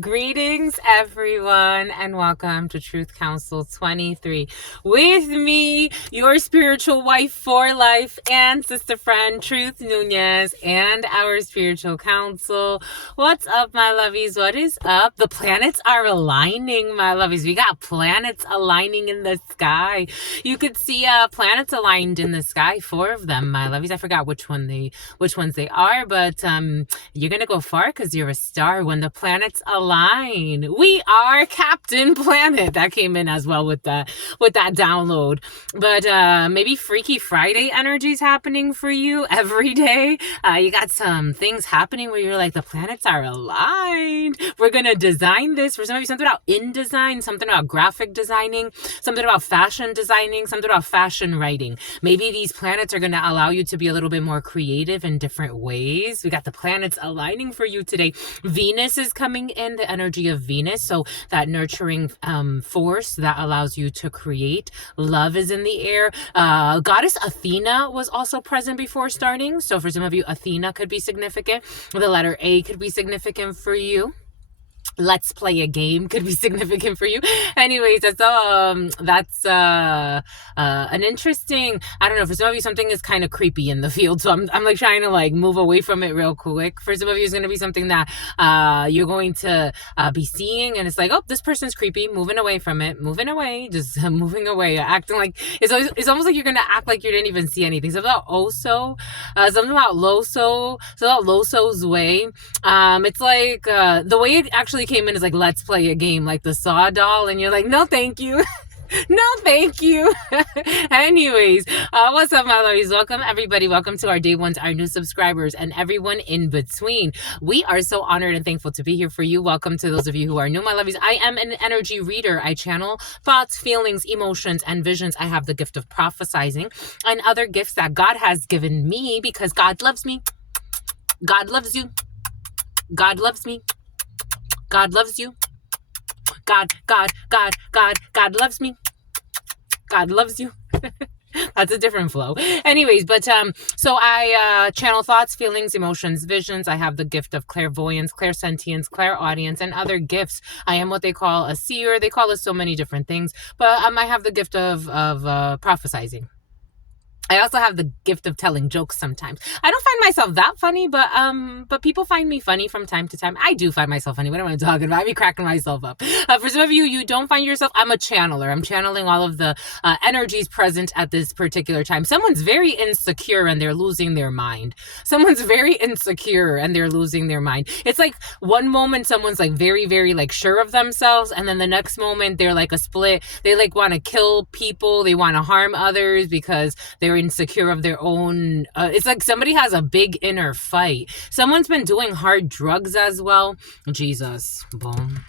Greetings, everyone, and welcome to Truth Council 23. With me, your spiritual wife for life and sister friend, Truth Nunez, and our spiritual council. What's up, my lovies? What is up? The planets are aligning, my lovies. We got planets aligning in the sky. You could see planets aligned in the sky, 4 of them, my lovies. I forgot which ones they are, but you're gonna go far because you're a star when the planets align. We are Captain Planet. That came in as well with that download. But maybe Freaky Friday energies happening for you every day. You got some things happening where you're like, the planets are aligned. We're gonna design this. For some of you, something about InDesign, something about graphic designing, something about fashion designing, something about fashion writing. Maybe these planets are gonna allow you to be a little bit more creative in different ways. We got the planets aligning for you today. Venus is coming in, the energy of Venus, so that nurturing force that allows you to create. Love is in the air. Goddess Athena was also present before starting, so for some of you, Athena could be significant. The letter A could be significant for you. Let's play a game could be significant for you. Anyways, that's an interesting, I don't know, for some of you something is kind of creepy in the field, so I'm like trying to like move away from it real quick. For some of you, it's going to be something that you're going to be seeing, and it's like, oh, this person's creepy, moving away from it, moving away, just moving away, acting like it's almost like you're going to act like you didn't even see anything. Something about Oso, something about Loso's way. It's like the way it actually came in is like, let's play a game, like the Saw doll, and you're like, no thank you. No thank you. Anyways, what's up, my lovies? Welcome everybody. Welcome to our day ones, our new subscribers, and everyone in between. We are so honored and thankful to be here for you. Welcome to those of you who are new, my lovies. I am an energy reader. I channel thoughts, feelings, emotions, and visions. I have the gift of prophesizing and other gifts that God has given me because God loves me. God loves you. God loves me. God loves you. God loves me. God loves you. That's a different flow. Anyways, but so I channel thoughts, feelings, emotions, visions. I have the gift of clairvoyance, clairsentience, clairaudience, and other gifts. I am what they call a seer. They call us so many different things, but I have the gift of prophesizing. I also have the gift of telling jokes sometimes. I don't find myself that funny, but people find me funny from time to time. I do find myself funny. What am I talking about? I be cracking myself up. For some of you, you don't find yourself. I'm a channeler. I'm channeling all of the energies present at this particular time. Someone's very insecure and they're losing their mind. Someone's very insecure and they're losing their mind. It's like one moment someone's like very, very like sure of themselves, and then the next moment they're like a split. They like want to kill people. They want to harm others because they're insecure of their own. It's like somebody has a big inner fight. Someone's been doing hard drugs as well. Jesus. Boom.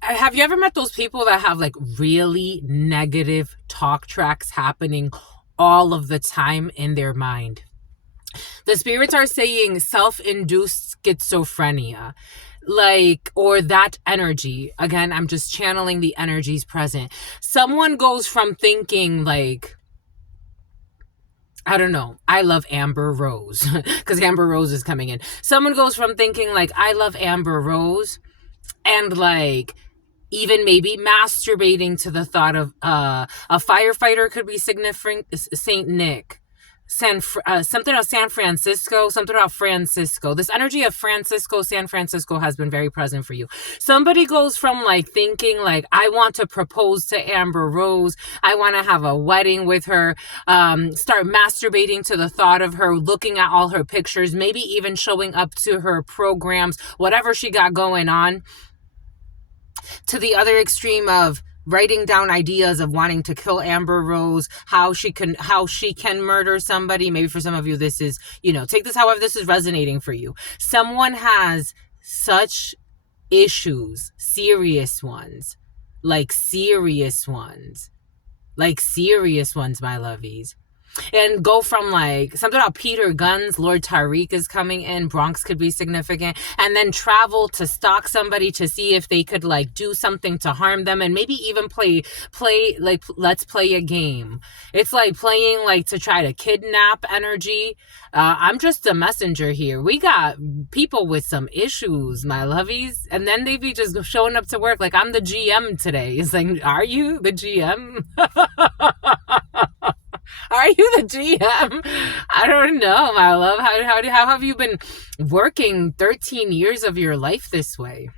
Have you ever met those people that have like really negative talk tracks happening all of the time in their mind? The spirits are saying self-induced schizophrenia, like, or that energy. Again, I'm just channeling the energies present. Someone goes from thinking like, I don't know, I love Amber Rose, because Amber Rose is coming in. Someone goes from thinking like, I love Amber Rose, and like, even maybe masturbating to the thought of a firefighter could be significant. Saint Nick. Something about San Francisco, something about Francisco. This energy of Francisco, San Francisco has been very present for you. Somebody goes from like thinking like, I want to propose to Amber Rose. I want to have a wedding with her. Start masturbating to the thought of her, looking at all her pictures, maybe even showing up to her programs, whatever she got going on. To the other extreme of writing down ideas of wanting to kill Amber Rose, how she can murder somebody. Maybe for some of you, this is, take this however this is resonating for you. Someone has such issues, serious ones, my lovies. And go from like something about Peter Guns, Lord Tariq is coming in, Bronx could be significant, and then travel to stalk somebody to see if they could like do something to harm them, and maybe even play like let's play a game. It's like playing like to try to kidnap energy. I'm just a messenger here. We got people with some issues, my lovies, and then they be just showing up to work like I'm the GM today. It's like, are you the GM? Are you the GM? I don't know, my love. How have you been working 13 years of your life this way?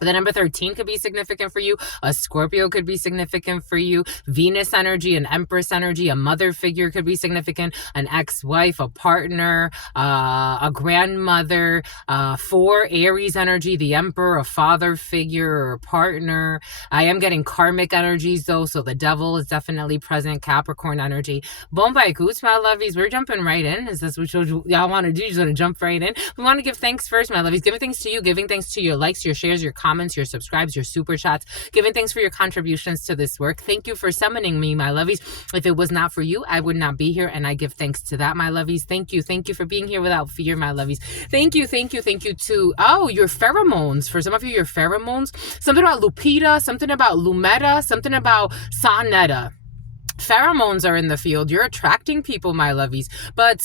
The number 13 could be significant for you. A Scorpio could be significant for you. Venus energy, an Empress energy, a mother figure could be significant. An ex-wife, a partner, a grandmother. 4, Aries energy, the Emperor, a father figure or a partner. I am getting karmic energies though, so the devil is definitely present. Capricorn energy. Bombay Coots, my lovies. We're jumping right in. Is this what y'all want to do? You just want to jump right in? We want to give thanks first, my lovies. Giving thanks to you, giving thanks to your likes, your shares, your comments, your subscribes, your super chats, giving thanks for your contributions to this work. Thank you for summoning me, my lovies. If it was not for you, I would not be here, and I give thanks to that, my lovies. Thank you for being here without fear, my lovies. Thank you to, oh, your pheromones. For some of you, your pheromones. Something about Lupita, something about Lumeta, something about Sonetta. Pheromones are in the field. You're attracting people, my lovies. But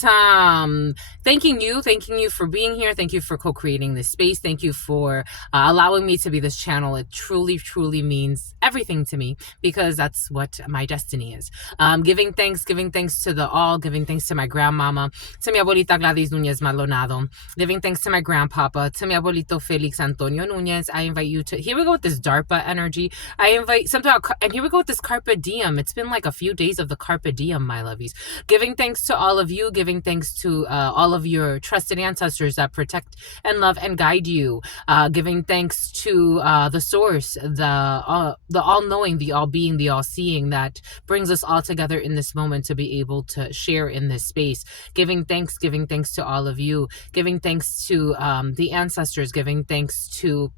thanking you for being here. Thank you for co-creating this space. Thank you for allowing me to be this channel. It truly means everything to me, because that's what my destiny is. Giving thanks to the all, giving thanks to my grandmama, to mi abuelita Gladys Nunez Maldonado, giving thanks to my grandpapa, to mi abuelito Felix Antonio Nunez. I invite you to, here we go with this DARPA energy. I invite something about, and here we go with this Carpe Diem. It's been like a few days of the Carpe Diem, my lovies. Giving thanks to all of you, giving thanks to all of your trusted ancestors that protect and love and guide you. Giving thanks to the source, the all-knowing, the all-being, the all-seeing that brings us all together in this moment to be able to share in this space. Giving thanks to all of you. Giving thanks to the ancestors, giving thanks to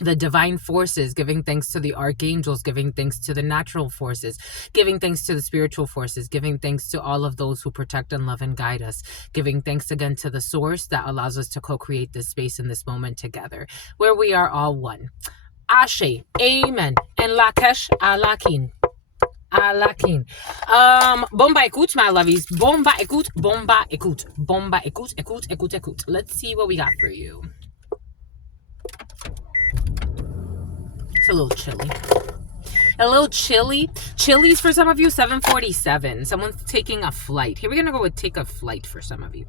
the divine forces, giving thanks to the archangels, giving thanks to the natural forces, giving thanks to the spiritual forces, giving thanks to all of those who protect and love and guide us, giving thanks again to the source that allows us to co-create this space in this moment together, where we are all one. Ashe, amen, and Lakesh alakin. Alakin. Bomba ekut, my lovies. Bomba ekut, bomba ekut. Bomba ekut, ekut, ekut, ekut. Let's see what we got for you. A little chilly. A little chilly. Chili's for some of you, 7:47. Someone's taking a flight. Here we're gonna go with take a flight for some of you.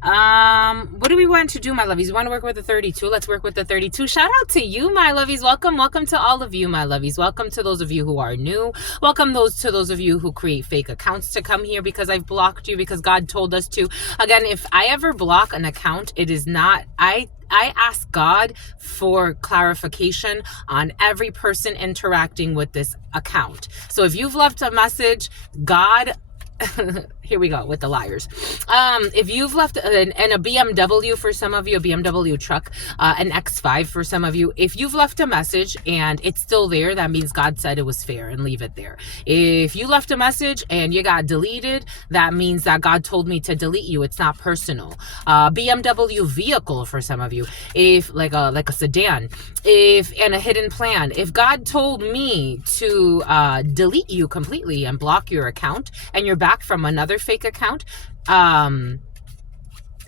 What do we want to do, my lovies? We want to work with the 32. Let's work with the 32. Shout out to you, my lovies. Welcome to all of you, my lovies. Welcome to those of you who are new. Welcome to those of you who create fake accounts to come here because I've blocked you, because God told us to. Again, if I ever block an account, it is not, I ask God for clarification on every person interacting with this account. So if you've left a message, God, here we go with the liars. If you've left a BMW for some of you, a BMW truck, an X5 for some of you, if you've left a message and it's still there, that means God said it was fair, and leave it there. If you left a message and you got deleted, that means that God told me to delete you. It's not personal. BMW vehicle for some of you, if like a sedan, and a hidden plan. If God told me to delete you completely and block your account, and you're back from another fake account,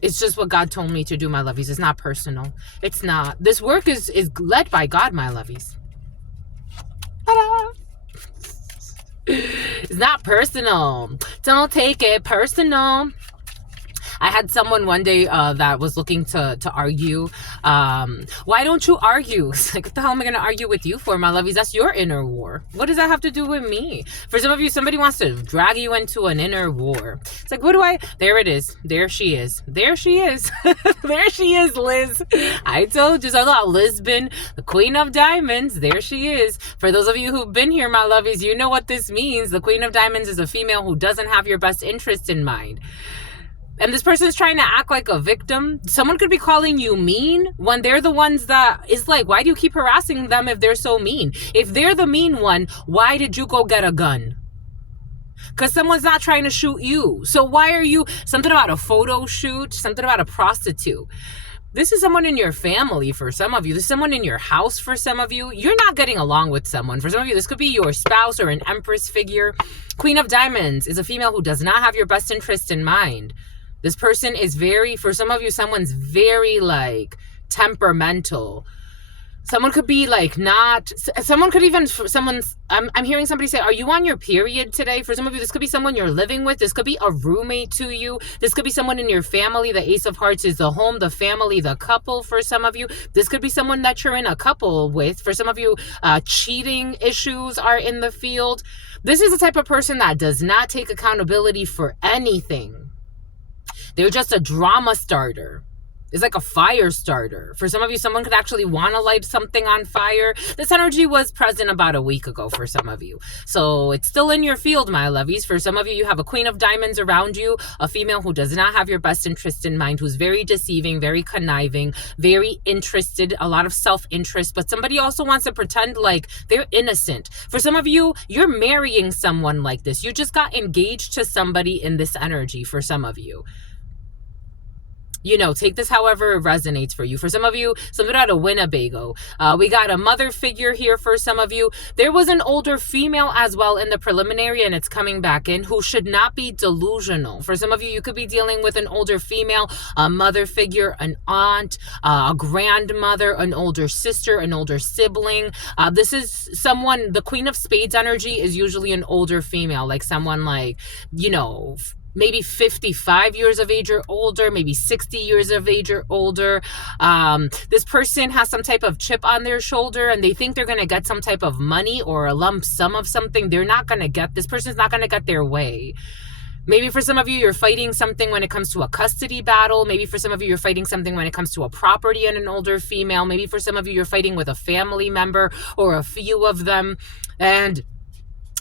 it's just what God told me to do, my lovies. It's not personal. It's not. This work is led by God, my lovies. Ta-da! It's not personal. Don't take it personal. I had someone one day that was looking to argue. Why don't you argue? It's like, what the hell am I going to argue with you for, my lovies? That's your inner war. What does that have to do with me? For some of you, somebody wants to drag you into an inner war. It's like, there it is. There she is. There she is. There she is, Liz. I told you. So I thought Lisbon, the Queen of Diamonds. There she is. For those of you who've been here, my lovies, you know what this means. The Queen of Diamonds is a female who doesn't have your best interest in mind. And this person's trying to act like a victim. Someone could be calling you mean when they're the ones that is like, why do you keep harassing them if they're so mean? If they're the mean one, why did you go get a gun? because someone's not trying to shoot you. So why are you, something about a photo shoot, something about a prostitute. This is someone in your family for some of you. This is someone in your house for some of you. You're not getting along with someone. For some of you, this could be your spouse or an empress figure. Queen of Diamonds is a female who does not have your best interest in mind. This person is very, for some of you, someone's very like temperamental. Someone could be like not, someone could even, I'm hearing somebody say, are you on your period today? For some of you, this could be someone you're living with. This could be a roommate to you. This could be someone in your family. The Ace of Hearts is the home, the family, the couple for some of you. This could be someone that you're in a couple with. For some of you, cheating issues are in the field. This is the type of person that does not take accountability for anything. They're just a drama starter. It's like a fire starter. For some of you, someone could actually want to light something on fire. This energy was present about a week ago for some of you. So it's still in your field, my lovies. For some of you, you have a Queen of Diamonds around you, a female who does not have your best interest in mind, who's very deceiving, very conniving, very interested, a lot of self-interest. But somebody also wants to pretend like they're innocent. For some of you, you're marrying someone like this. You just got engaged to somebody in this energy for some of you. You know, take this however it resonates for you. For some of you, something out of Winnebago. We got a mother figure here for some of you. There was an older female as well in the preliminary, and it's coming back in, who should not be delusional. For some of you, you could be dealing with an older female, a mother figure, an aunt, a grandmother, an older sister, an older sibling. This is someone, the Queen of Spades energy is usually an older female, like someone like, you know, maybe 55 years of age or older, maybe 60 years of age or older. This person has some type of chip on their shoulder and they think they're going to get some type of money or a lump sum of something. They're not going to get, this person's not going to get their way. Maybe for some of you, you're fighting something when it comes to a custody battle. Maybe for some of you, you're fighting something when it comes to a property and an older female. Maybe for some of you, you're fighting with a family member or a few of them. And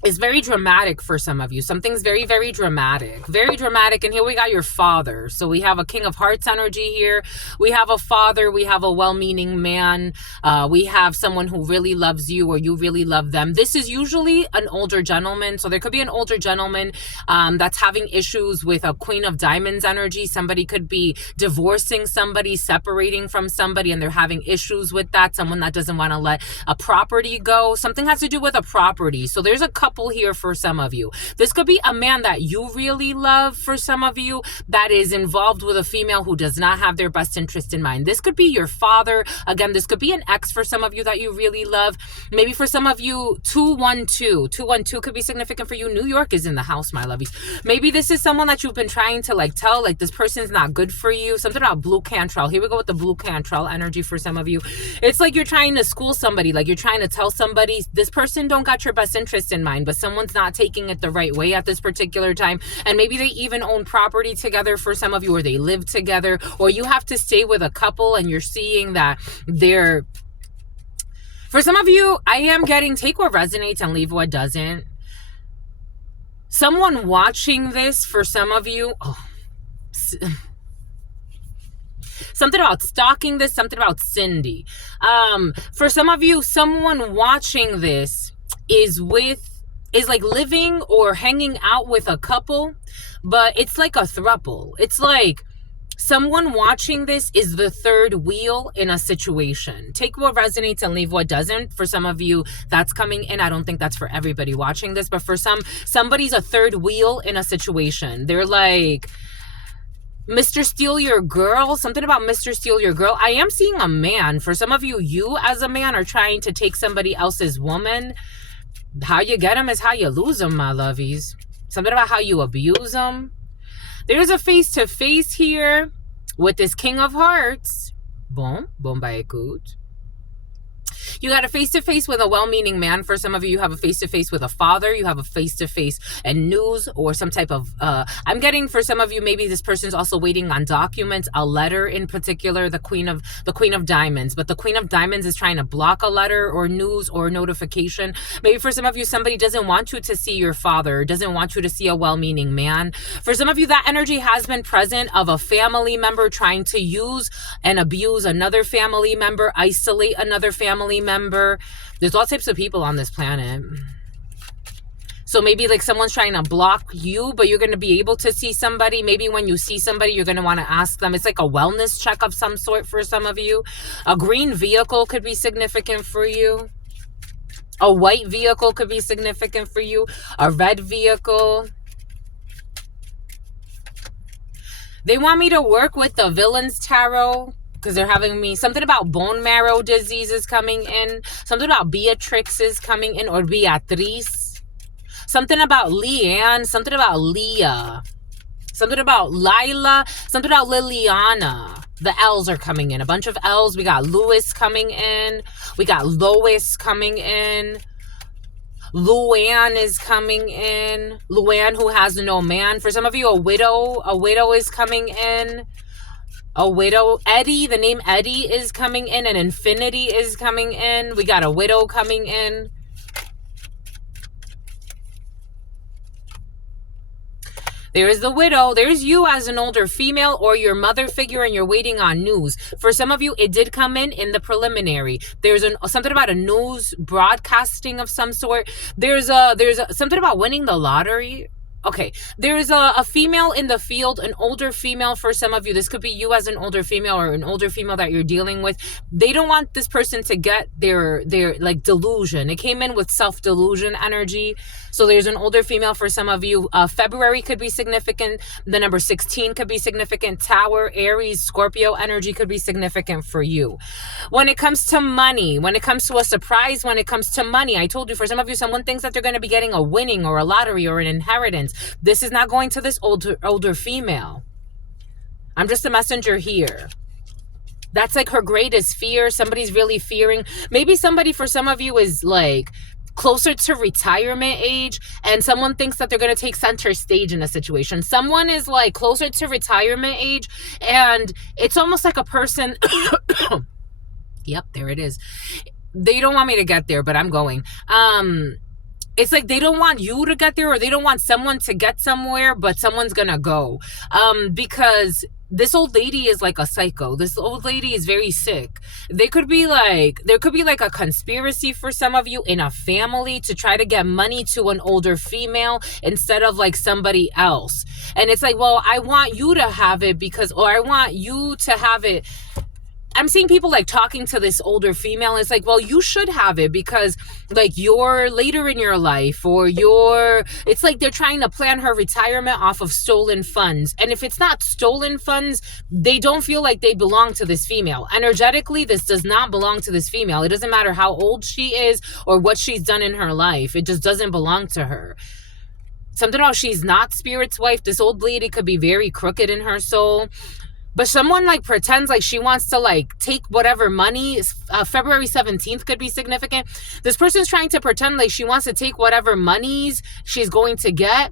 it's very dramatic for some of you. Something's very, very dramatic. Very dramatic. And here we got your father. So we have a King of Hearts energy here. We have a father. We have a well-meaning man. We have someone who really loves you or you really love them. This is usually an older gentleman. So there could be an older gentleman that's having issues with a Queen of Diamonds energy. Somebody could be divorcing somebody, separating from somebody, and they're having issues with that. Someone that doesn't want to let a property go. Something has to do with a property. So there's a couple here for some of you. This could be a man that you really love for some of you that is involved with a female who does not have their best interest in mind. This could be your father. Again, this could be an ex for some of you that you really love. Maybe for some of you, 212. 212 could be significant for you. New York is in the house, my lovies. Maybe this is someone that you've been trying to like tell, like this person's not good for you. Something about blue cantrell. Here we go with the blue cantrell energy for some of you. It's like you're trying to school somebody, like you're trying to tell somebody, this person don't got your best interest in mind, but someone's not taking it the right way at this particular time. And maybe they even own property together for some of you, or they live together, or you have to stay with a couple and you're seeing that they're, for some of you, I am getting, take what resonates and leave what doesn't. Someone watching this for some of you, something about stalking this, something about Cindy. For some of you, someone watching this is like living or hanging out with a couple, but it's like a throuple. It's like someone watching this is the third wheel in a situation. Take what resonates and leave what doesn't. For some of you, that's coming in. I don't think that's for everybody watching this, but for somebody's a third wheel in a situation. They're like Mr. Steal Your Girl, something about Mr. Steal Your Girl. I am seeing a man. For some of you, you as a man are trying to take somebody else's woman. How you get them is how you lose them, my lovies. Something about how you abuse them. There's a face-to-face here with this King of Hearts. Bon ba écoute. You got a face-to-face with a well-meaning man. For some of you, you have a face-to-face with a father. You have a face-to-face and news or some type of, I'm getting for some of you, maybe this person's also waiting on documents, a letter in particular, the Queen of Diamonds. But the Queen of Diamonds is trying to block a letter or news or notification. Maybe for some of you, somebody doesn't want you to see your father, doesn't want you to see a well-meaning man. For some of you, that energy has been present of a family member trying to use and abuse another family member, isolate another family member. There's all types of people on this planet. So maybe like someone's trying to block you, but you're going to be able to see somebody. Maybe when you see somebody, you're going to want to ask them. It's like a wellness check of some sort for some of you. A green vehicle could be significant for you. A white vehicle could be significant for you. A red vehicle. They want me to work with the Villains Tarot because they're having me, something about bone marrow disease is coming in. Something about Beatrix is coming in, or Beatriz. Something about Leanne. Something about Leah. Something about Lila. Something about Liliana. The L's are coming in. A bunch of L's. We got Lewis coming in. We got Lois coming in. Luann is coming in. Luann, who has no man. For some of you, a widow. A widow is coming in. A widow. Eddie, the name Eddie is coming in. And Infinity is coming in. We got a widow coming in. There's the widow. There's you as an older female or your mother figure, and you're waiting on news. For some of you, it did come in the preliminary. There's something about a news broadcasting of some sort. There's something about winning the lottery. Okay, there's a female in the field, an older female for some of you. This could be you as an older female or an older female that you're dealing with. They don't want this person to get their like delusion. It came in with self-delusion energy. So there's an older female for some of you. February could be significant. The number 16 could be significant. Tower, Aries, Scorpio energy could be significant for you. When it comes to money, when it comes to a surprise, when it comes to money, I told you, for some of you, someone thinks that they're going to be getting a winning or a lottery or an inheritance. This is not going to this older female. I'm just a messenger here. That's like her greatest fear. Somebody's really fearing. Maybe somebody for some of you is like closer to retirement age, and someone thinks that they're going to take center stage in a situation. Someone is like closer to retirement age, and it's almost like a person. Yep, there it is. They don't want me to get there, but I'm going. It's like they don't want you to get there, or they don't want someone to get somewhere, but someone's gonna go. Because this old lady is like a psycho. This old lady is very sick. There could be like a conspiracy for some of you in a family to try to get money to an older female instead of like somebody else. And it's like, well, I want you to have it because, or I want you to have it. I'm seeing people like talking to this older female, and it's like, well, you should have it because like you're later in your life, or it's like they're trying to plan her retirement off of stolen funds. And if it's not stolen funds, they don't feel like they belong to this female. Energetically, this does not belong to this female. It doesn't matter how old she is or what she's done in her life. It just doesn't belong to her. Something about she's not spirit's wife. This old lady could be very crooked in her soul. But someone like pretends like she wants to like take whatever money. February 17th could be significant. This person's trying to pretend like she wants to take whatever monies she's going to get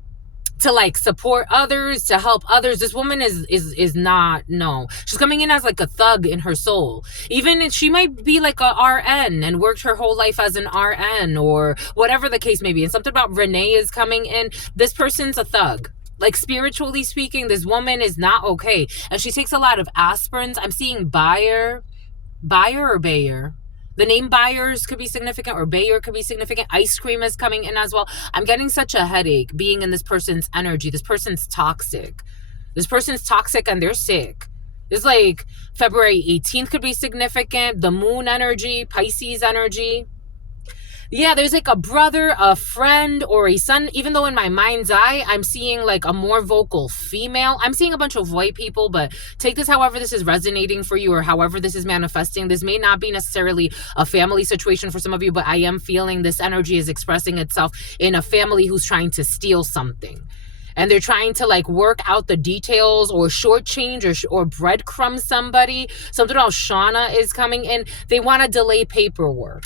to like support others, to help others. This woman is not, no. She's coming in as like a thug in her soul. Even if she might be like a RN and worked her whole life as an RN or whatever the case may be. And something about Renee is coming in. This person's a thug. Like spiritually speaking, this woman is not okay. And she takes a lot of aspirins. I'm seeing Bayer or Bayer. The name Byers could be significant, or Bayer could be significant. Ice cream is coming in as well. I'm getting such a headache being in this person's energy. This person's toxic. This person's toxic and they're sick. It's like February 18th could be significant. The moon energy, Pisces energy. Yeah, there's like a brother, a friend, or a son. Even though in my mind's eye, I'm seeing like a more vocal female. I'm seeing a bunch of white people, but take this however this is resonating for you or however this is manifesting. This may not be necessarily a family situation for some of you, but I am feeling this energy is expressing itself in a family who's trying to steal something. And they're trying to like work out the details or shortchange or breadcrumb somebody. Something else, Shauna is coming in. They want to delay paperwork.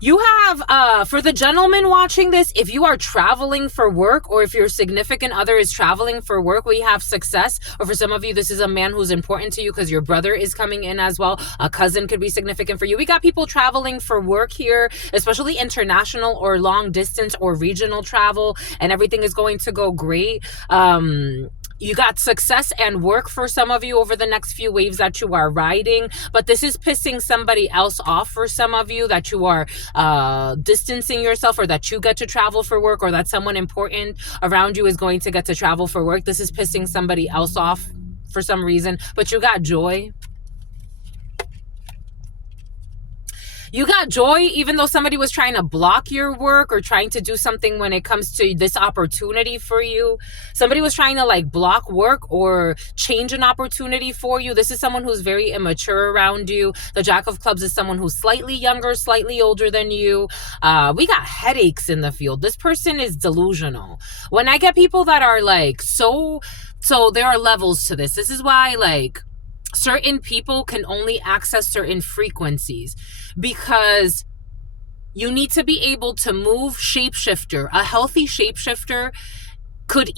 You have, for the gentlemen watching this, if you are traveling for work or if your significant other is traveling for work, we have success. Or for some of you, this is a man who's important to you because your brother is coming in as well. A cousin could be significant for you. We got people traveling for work here, especially international or long distance or regional travel, and everything is going to go great. You got success and work for some of you over the next few waves that you are riding, but this is pissing somebody else off for some of you, that you are distancing yourself, or that you get to travel for work, or that someone important around you is going to get to travel for work. This is pissing somebody else off for some reason, but you got joy. You got joy even though somebody was trying to block your work or trying to do something when it comes to this opportunity for you. Somebody was trying to like block work or change an opportunity for you. This is someone who's very immature around you. The Jack of Clubs is someone who's slightly younger, slightly older than you. We got headaches in the field. This person is delusional. When I get people that are like so there are levels to this. This is why like certain people can only access certain frequencies, because you need to be able to move. Shapeshifter, a healthy shapeshifter could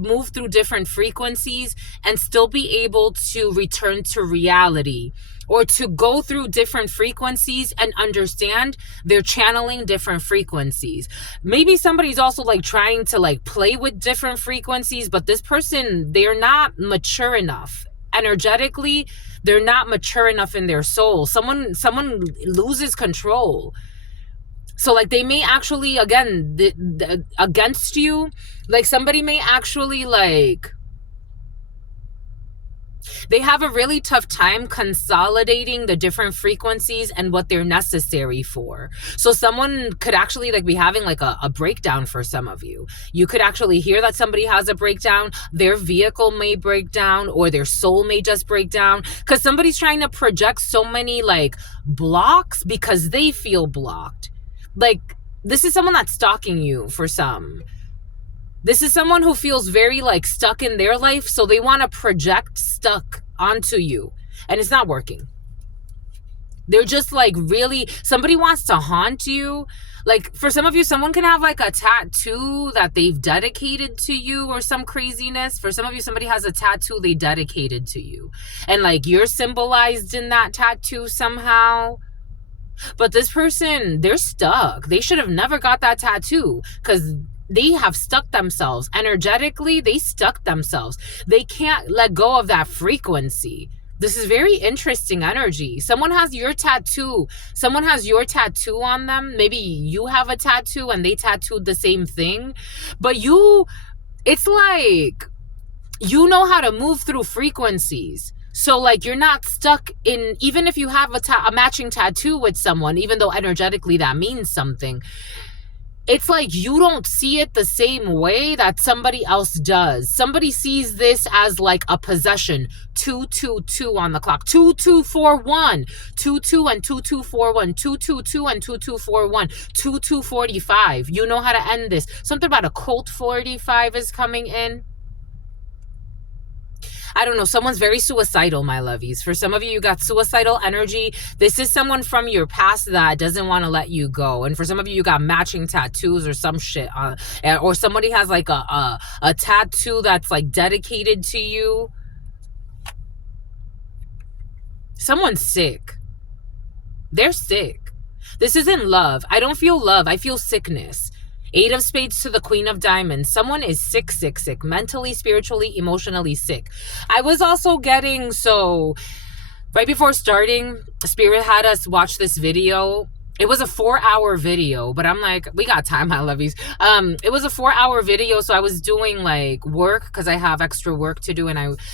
move through different frequencies and still be able to return to reality, or to go through different frequencies and understand they're channeling different frequencies. Maybe somebody's also like trying to like play with different frequencies, but this person, they're not mature enough. Energetically, they're not mature enough in their soul. Someone loses control. So like they may actually, again, against you, like somebody may actually like, they have a really tough time consolidating the different frequencies and what they're necessary for. So someone could actually like be having like a breakdown for some of you. You could actually hear that somebody has a breakdown. Their vehicle may break down, or their soul may just break down, because somebody's trying to project so many like blocks because they feel blocked. Like this is someone that's stalking you for some. This is someone who feels very like stuck in their life, so they want to project stuck onto you, and it's not working. They're just like really, somebody wants to haunt you. Like for some of you, someone can have like a tattoo that they've dedicated to you or some craziness. For some of you, somebody has a tattoo they dedicated to you, and like you're symbolized in that tattoo somehow. But this person, they're stuck. They should have never got that tattoo, because they have stuck themselves. Energetically, they stuck themselves. They can't let go of that frequency. This is very interesting energy. Someone has your tattoo. Someone has your tattoo on them. Maybe you have a tattoo and they tattooed the same thing. But it's like, you know how to move through frequencies. So like you're not stuck in, even if you have a matching tattoo with someone, even though energetically that means something, it's like you don't see it the same way that somebody else does. Somebody sees this as like a possession. 222 on the clock. 2241. 22 and 2241. 222 and 2241. 2245. You know how to end this. Something about a Colt 45 is coming in. I don't know, someone's very suicidal, my lovies. For some of you, you got suicidal energy. This is someone from your past that doesn't want to let you go. And for some of you, you got matching tattoos or some shit. Or somebody has like a tattoo that's like dedicated to you. Someone's sick. They're sick. This isn't love. I don't feel love. I feel sickness. 8 of Spades to the Queen of Diamonds. Someone is sick, mentally, spiritually, emotionally sick. I was also getting, so right before starting, Spirit had us watch this video. It was a 4-hour video, but I'm like, we got time, my lovies. It was a 4-hour video, so I was doing like work because I have extra work to do,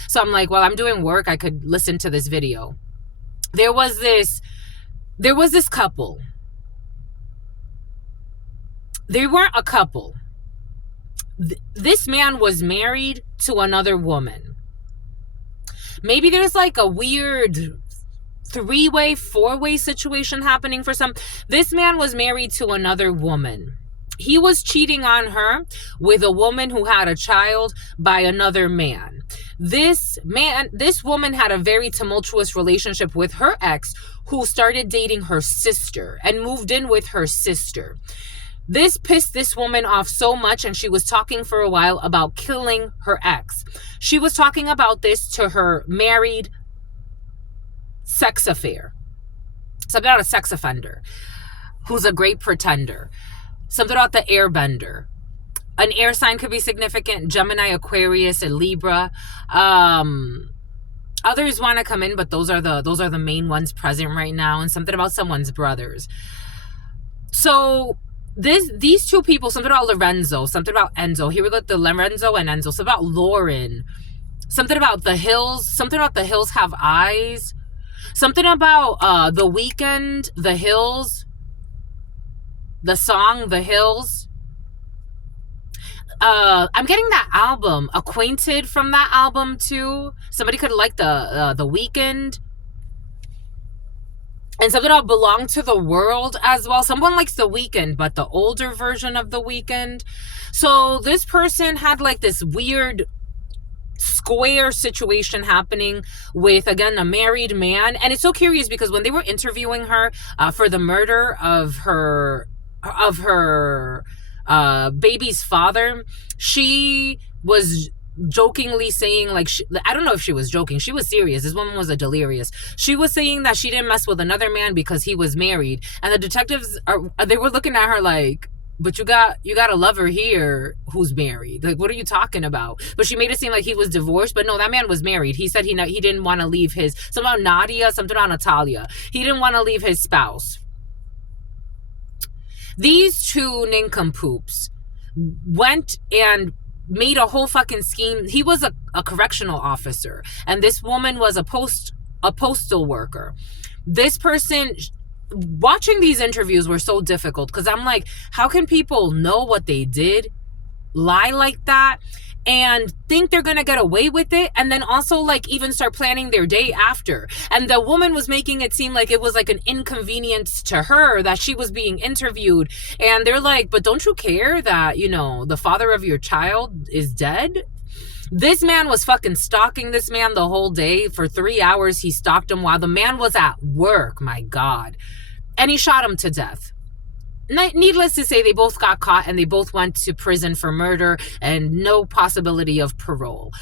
so I'm like, while I'm doing work, I could listen to this video. There was this couple. They weren't a couple. This man was married to another woman. Maybe there's like a weird 3-way, 4-way situation happening for some. This man was married to another woman. He was cheating on her with a woman who had a child by another man. This woman had a very tumultuous relationship with her ex, who started dating her sister and moved in with her sister. This pissed this woman off so much, and she was talking for a while about killing her ex. She was talking about this to her married sex affair. Something about a sex offender who's a great pretender. Something about the airbender. An air sign could be significant. Gemini, Aquarius, and Libra. Others want to come in, but those are the main ones present right now. And something about someone's brothers. So these two people, something about Lorenzo, something about Enzo. Here we got the Lorenzo and Enzo. Something about Lauren. Something about the hills. Something about the hills have eyes. Something about The Weeknd, The Hills. The song, The Hills. I'm getting that album, Acquainted, from that album too. Somebody could like the Weeknd. And something about Belong to the World as well. Someone likes The Weeknd, but the older version of The Weeknd. So this person had like this weird square situation happening with, again, a married man. And it's so curious because when they were interviewing her for the murder of her baby's father, she was jokingly saying, like, I don't know if she was joking, she was serious, this woman was a delirious, she was saying that she didn't mess with another man because he was married. And the detectives they were looking at her like, but you got a lover here who's married. Like, what are you talking about? But she made it seem like he was divorced. But no, that man was married. He said he didn't want to leave his, something about Nadia, something about Natalia. He didn't want to leave his spouse. These two nincompoops went and made a whole fucking scheme. He was a correctional officer, and this woman was a postal worker. This person, watching these interviews were so difficult because I'm like, how can people know what they did, lie like that, and think they're gonna get away with it, and then also like even start planning their day after? And the woman was making it seem like it was like an inconvenience to her that she was being interviewed. And they're like, but don't you care that, you know, the father of your child is dead? This man was fucking stalking this man the whole day. For 3 hours, he stalked him while the man was at work. My God. And he shot him to death. Needless to say, they both got caught and they both went to prison for murder and no possibility of parole.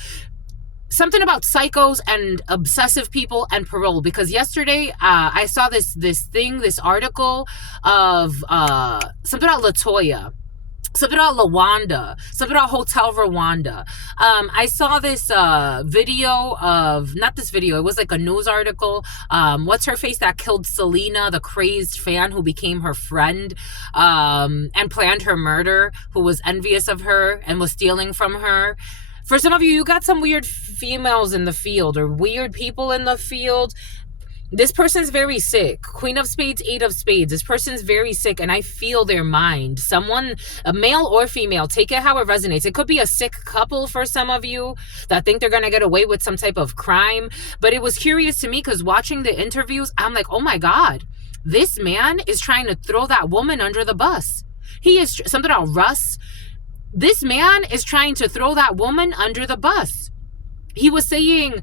Something about psychos and obsessive people and parole, because yesterday I saw this article of something about LaToya, something about Lawanda, something about Hotel Rwanda. I saw this video of, not this video, it was like a news article. What's her face that killed Selena, the crazed fan who became her friend and planned her murder, who was envious of her and was stealing from her. For some of you, you got some weird females in the field or weird people in the field. This person's very sick. Queen of Spades, Eight of Spades. This person's very sick and I feel their mind. Someone, a male or female, take it how it resonates. It could be a sick couple for some of you that think they're going to get away with some type of crime. But it was curious to me because watching the interviews, I'm like, oh my God, this man is trying to throw that woman under the bus. He is, something about Russ. This man is trying to throw that woman under the bus. He was saying,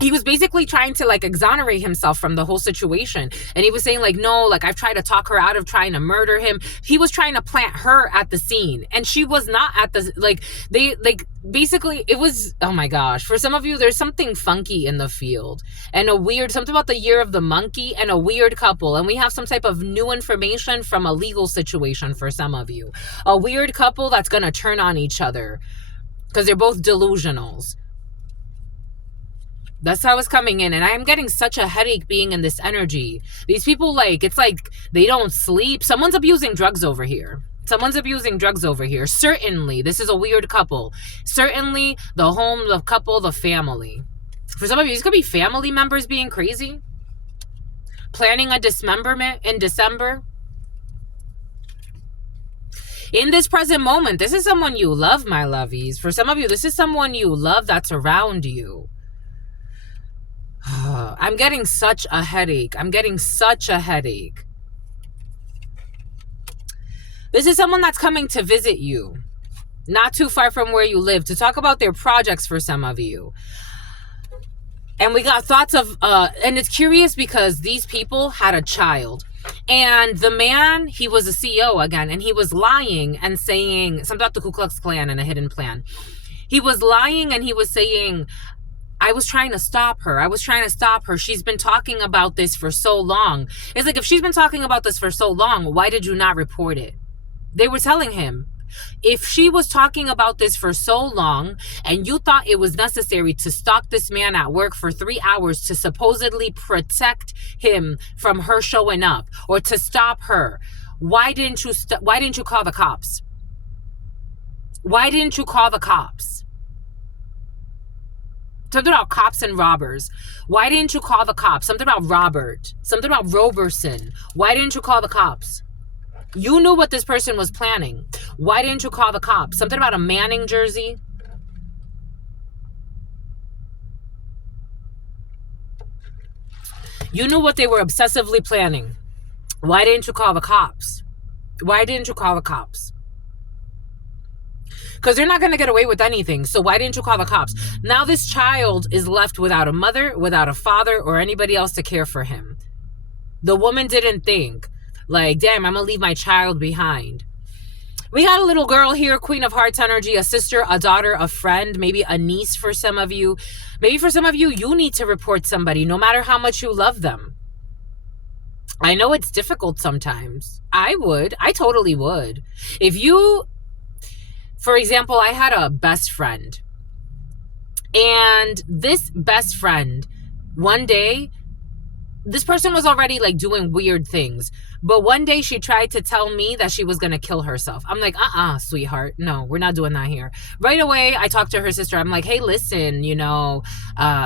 he was basically trying to like exonerate himself from the whole situation. And he was saying like, no, like I've tried to talk her out of trying to murder him. He was trying to plant her at the scene and she was not at the, like they, like basically it was, oh my gosh, for some of you, there's something funky in the field and a weird, something about the year of the monkey and a weird couple. And we have some type of new information from a legal situation for some of you, a weird couple that's going to turn on each other because they're both delusionals. That's how it's coming in. And I am getting such a headache being in this energy. These people, like, it's like they don't sleep. Someone's abusing drugs over here. Someone's abusing drugs over here. Certainly, this is a weird couple. Certainly, the home, the couple, the family. For some of you, these could be family members being crazy. Planning a dismemberment in December. In this present moment, this is someone you love, my lovies. For some of you, this is someone you love that's around you. I'm getting such a headache. I'm getting such a headache. This is someone that's coming to visit you, not too far from where you live, to talk about their projects for some of you. And we got thoughts of, and it's curious because these people had a child. And the man, he was a CEO again, and he was lying and saying something about the Ku Klux Klan and a hidden plan. He was lying and he was saying, I was trying to stop her. I was trying to stop her. She's been talking about this for so long. It's like, if she's been talking about this for so long, why did you not report it? They were telling him, if she was talking about this for so long and you thought it was necessary to stalk this man at work for 3 hours to supposedly protect him from her showing up or to stop her, why didn't you call the cops? Why didn't you call the cops? Something about cops and robbers. Why didn't you call the cops? Something about Robert. Something about Roberson. Why didn't you call the cops? You knew what this person was planning. Why didn't you call the cops? Something about a Manning jersey. You knew what they were obsessively planning. Why didn't you call the cops? Why didn't you call the cops? Because they're not going to get away with anything. So why didn't you call the cops? Now this child is left without a mother, without a father, or anybody else to care for him. The woman didn't think, like, damn, I'm going to leave my child behind. We got a little girl here, Queen of Hearts energy, a sister, a daughter, a friend, maybe a niece for some of you. Maybe for some of you, you need to report somebody, no matter how much you love them. I know it's difficult sometimes. I totally would. If you, for example, I had a best friend. And this best friend, one day, this person was already like doing weird things. But one day she tried to tell me that she was going to kill herself. I'm like, sweetheart. No, we're not doing that here. Right away, I talked to her sister. I'm like, hey, listen,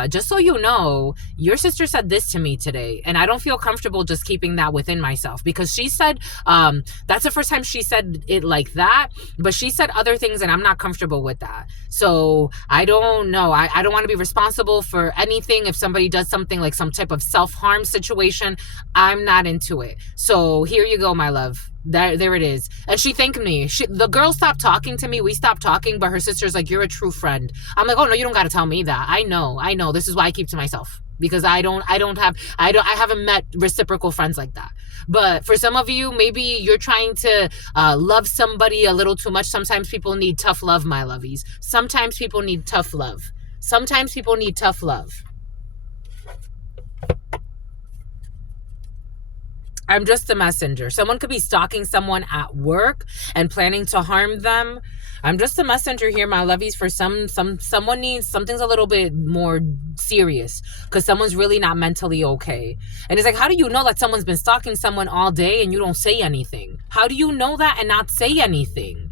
just so you know, your sister said this to me today. And I don't feel comfortable just keeping that within myself. Because she said, that's the first time she said it like that. But she said other things and I'm not comfortable with that. So I don't know. I don't want to be responsible for anything. If somebody does something like some type of self-harm situation, I'm not into it. So here you go, my love. There it is. And she thanked me. The girl stopped talking to me. We stopped talking, but her sister's like, you're a true friend. I'm like, oh no, you don't got to tell me that. I know. This is why I keep to myself, because I haven't met reciprocal friends like that. But for some of you, maybe you're trying to love somebody a little too much. Sometimes people need tough love, my lovies. Sometimes people need tough love. Sometimes people need tough love. I'm just a messenger. Someone could be stalking someone at work and planning to harm them. I'm just a messenger here, my lovies. For someone needs something's a little bit more serious because someone's really not mentally okay. And it's like, how do you know that someone's been stalking someone all day and you don't say anything? How do you know that and not say anything?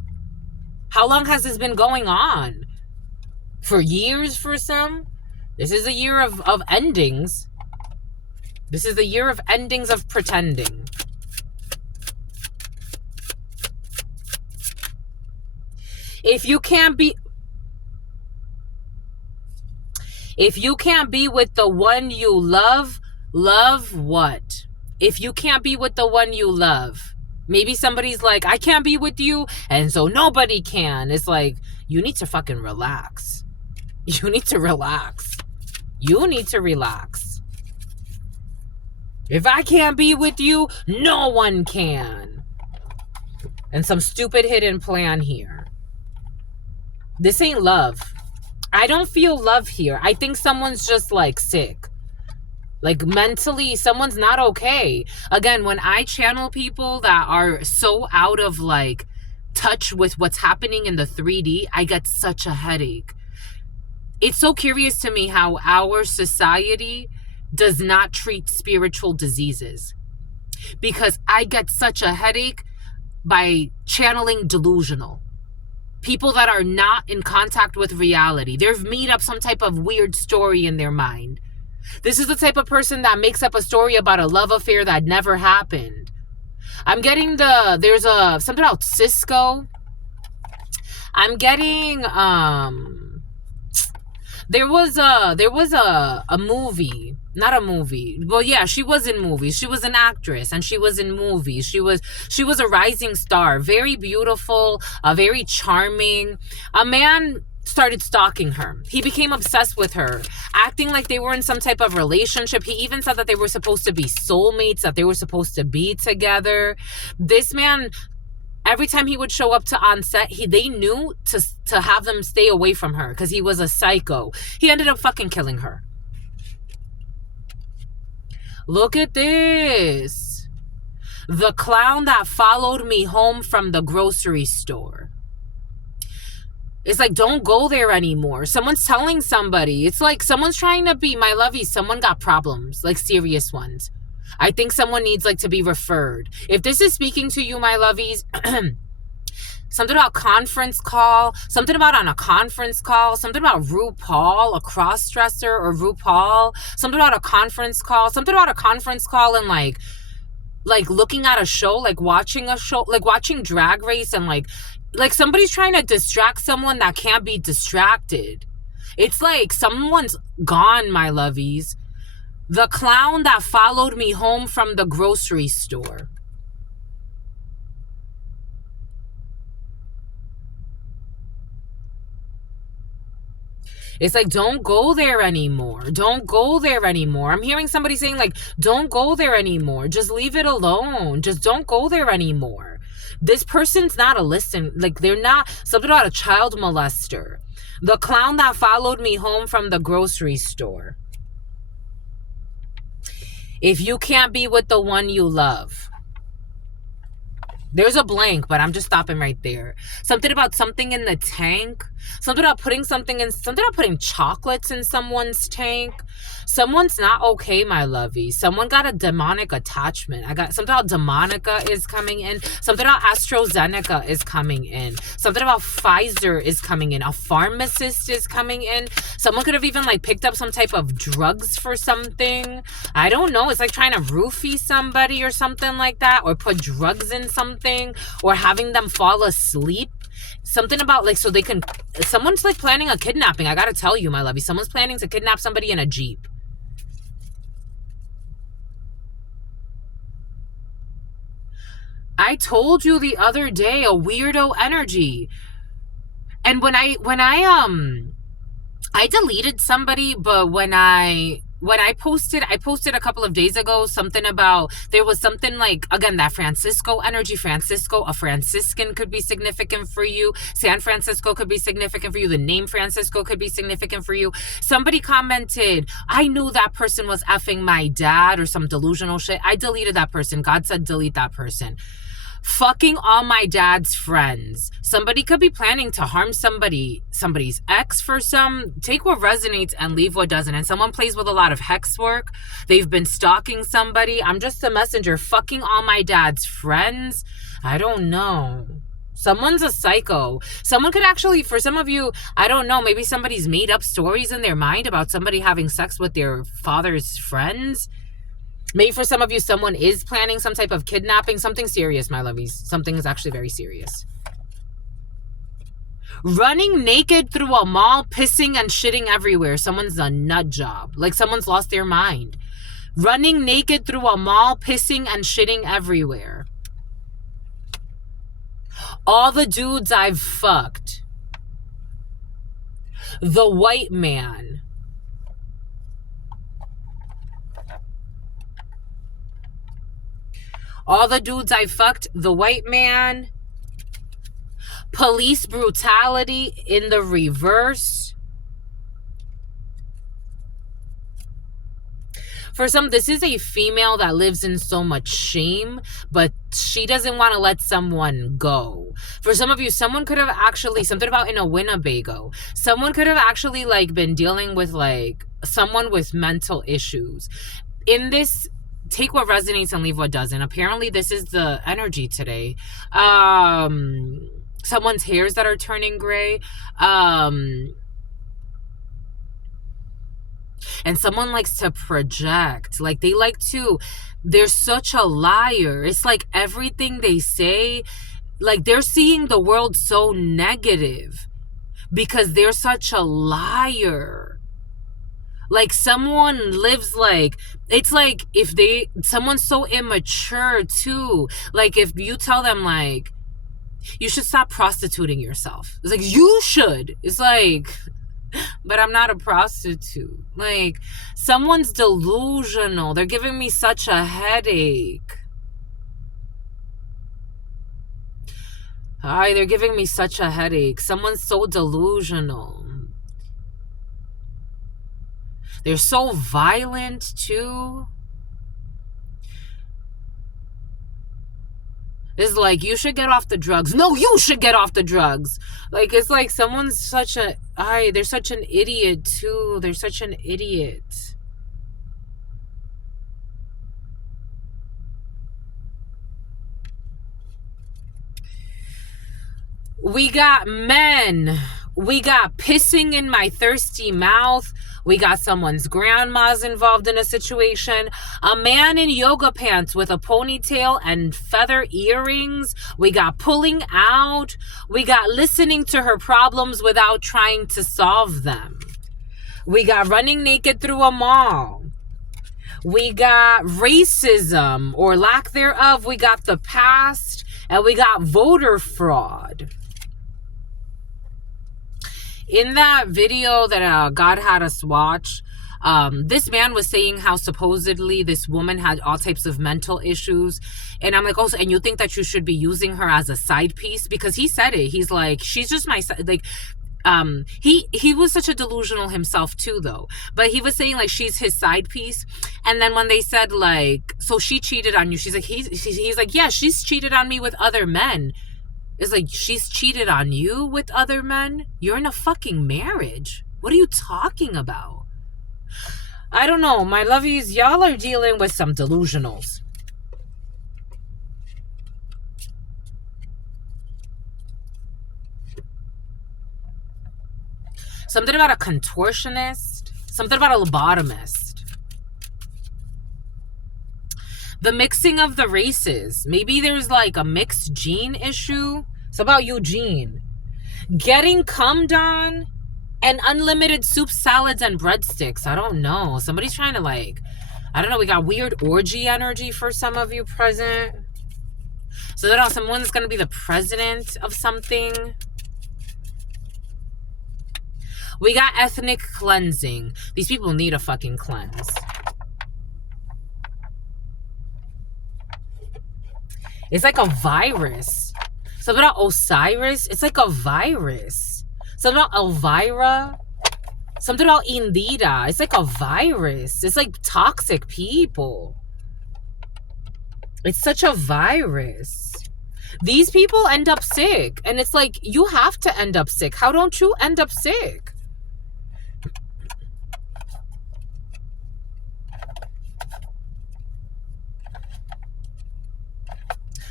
How long has this been going on? For years for some? This is a year of endings. This is the year of endings of pretending. If you can't be with the one you love what? If you can't be with the one you love, maybe somebody's like, I can't be with you, and so nobody can. It's like, you need to fucking relax. You need to relax. You need to relax. If I can't be with you, no one can. And some stupid hidden plan here. This ain't love. I don't feel love here. I think someone's just like sick. Like mentally, someone's not okay. Again, when I channel people that are so out of like touch with what's happening in the 3D, I get such a headache. It's so curious to me how our society does not treat spiritual diseases, because I get such a headache by channeling delusional people that are not in contact with reality. They've made up some type of weird story in their mind. This is the type of person that makes up a story about a love affair that never happened. I'm getting there's something about Cisco. I'm getting there was a movie. Not a movie. Well, yeah, she was in movies. She was an actress and she was in movies. She was a rising star. Very beautiful, very charming. A man started stalking her. He became obsessed with her, acting like they were in some type of relationship. He even said that they were supposed to be soulmates, that they were supposed to be together. This man, every time he would show up on set, they knew to have them stay away from her because he was a psycho. He ended up fucking killing her. Look at this. The clown that followed me home from the grocery store. It's like, don't go there anymore. Someone's telling somebody. It's like someone's trying to be, my lovey, someone got problems, like serious ones. I think someone needs like to be referred. If this is speaking to you, my lovies, something about conference call, something about on a conference call, something about RuPaul, a cross-dresser, or RuPaul, something about a conference call, something about a conference call and like looking at a show, like watching a show, like watching Drag Race, and like somebody's trying to distract someone that can't be distracted. It's like someone's gone, my lovies. The clown that followed me home from the grocery store. It's like, don't go there anymore. Don't go there anymore. I'm hearing somebody saying like, don't go there anymore. Just leave it alone. Just don't go there anymore. This person's not a listen. Like, they're not something about a child molester. The clown that followed me home from the grocery store. If you can't be with the one you love. There's a blank, but I'm just stopping right there. Something about something in the tank. Something about putting chocolates in someone's tank. Someone's not okay, my lovey. Someone got a demonic attachment. I got something about Demonica is coming in. Something about AstraZeneca is coming in. Something about Pfizer is coming in. A pharmacist is coming in. Someone could have even like picked up some type of drugs for something. I don't know. It's like trying to roofie somebody or something like that, or put drugs in something, or having them fall asleep. Something about like, so they can, someone's like planning a kidnapping. I gotta tell you, my lovey, someone's planning to kidnap somebody in a Jeep. I told you the other day, a weirdo energy. And when I deleted somebody, but when I posted a couple of days ago something about, there was something like, again, that Francisco energy. Francisco, a Franciscan could be significant for you. San Francisco could be significant for you. The name Francisco could be significant for you. Somebody commented, I knew that person was effing my dad, or some delusional shit. I deleted that person. God said delete that person. Fucking all my dad's friends. Somebody could be planning to harm somebody's ex for some. Take what resonates and leave what doesn't. And someone plays with a lot of hex work. They've been stalking somebody. I'm just a messenger. Fucking all my dad's friends. I don't know. Someone's a psycho. Someone could actually, for some of you, I don't know, maybe somebody's made up stories in their mind about somebody having sex with their father's friends. Maybe for some of you, someone is planning some type of kidnapping. Something serious, my lovies. Something is actually very serious. Running naked through a mall, pissing and shitting everywhere. Someone's a nut job. Like someone's lost their mind. Running naked through a mall, pissing and shitting everywhere. All the dudes I've fucked. The white man. All the dudes I fucked, the white man. Police brutality in the reverse. For some, this is a female that lives in so much shame, but she doesn't want to let someone go. For some of you, someone could have actually, something about in a Winnebago, someone could have actually like been dealing with like someone with mental issues. In this, take what resonates and leave what doesn't. Apparently, this is the energy today. Someone's hairs that are turning gray. And someone likes to project. Like, they like to, they're such a liar. It's like everything they say, like they're seeing the world so negative because they're such a liar. Like someone lives like, it's like if someone's so immature too. Like if you tell them like, you should stop prostituting yourself. It's like, you should. It's like, but I'm not a prostitute. Like someone's delusional. They're giving me such a headache. Hi, they're giving me such a headache. Someone's so delusional. They're so violent too. It's like, you should get off the drugs. No, you should get off the drugs. Like, it's like someone's such a, they're such an idiot too. They're such an idiot. We got men. We got pissing in my thirsty mouth. We got someone's grandma's involved in a situation. A man in yoga pants with a ponytail and feather earrings. We got pulling out. We got listening to her problems without trying to solve them. We got running naked through a mall. We got racism or lack thereof. We got the past. And we got voter fraud. In that video that God had us watch, this man was saying how supposedly this woman had all types of mental issues. And I'm like, oh, and you think that you should be using her as a side piece? Because he said it. He's like, she's just my, like, he was such a delusional himself too, though. But he was saying like she's his side piece. And then when they said like, so she cheated on you, she's like, he's like, yeah, she's cheated on me with other men. It's like, she's cheated on you with other men? You're in a fucking marriage. What are you talking about? I don't know. My lovies, y'all are dealing with some delusionals. Something about a contortionist. Something about a lobotomist. The mixing of the races. Maybe there's like a mixed gene issue. It's about Eugene. Getting cummed on and unlimited soup, salads, and breadsticks. I don't know. Somebody's trying to like, I don't know. We got weird orgy energy for some of you present. So that someone's going to be the president of something. We got ethnic cleansing. These people need a fucking cleanse. It's like a virus. Something about Osiris. It's like a virus. Something about Elvira. Something about Indira. It's like a virus. It's like toxic people. It's such a virus. These people end up sick. And it's like, you have to end up sick. How don't you end up sick?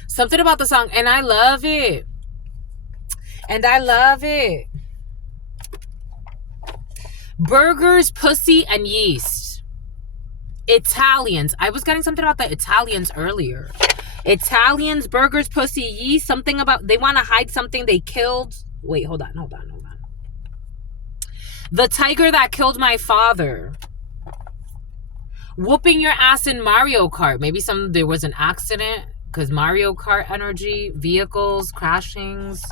Something about the song, and I love it. And I love it. Burgers, pussy, and yeast. Italians. I was getting something about the Italians earlier. Italians, burgers, pussy, yeast. Something about, they want to hide something they killed. Wait, hold on. The tiger that killed my father. Whooping your ass in Mario Kart. Maybe there was an accident. Because Mario Kart energy, vehicles, crashings.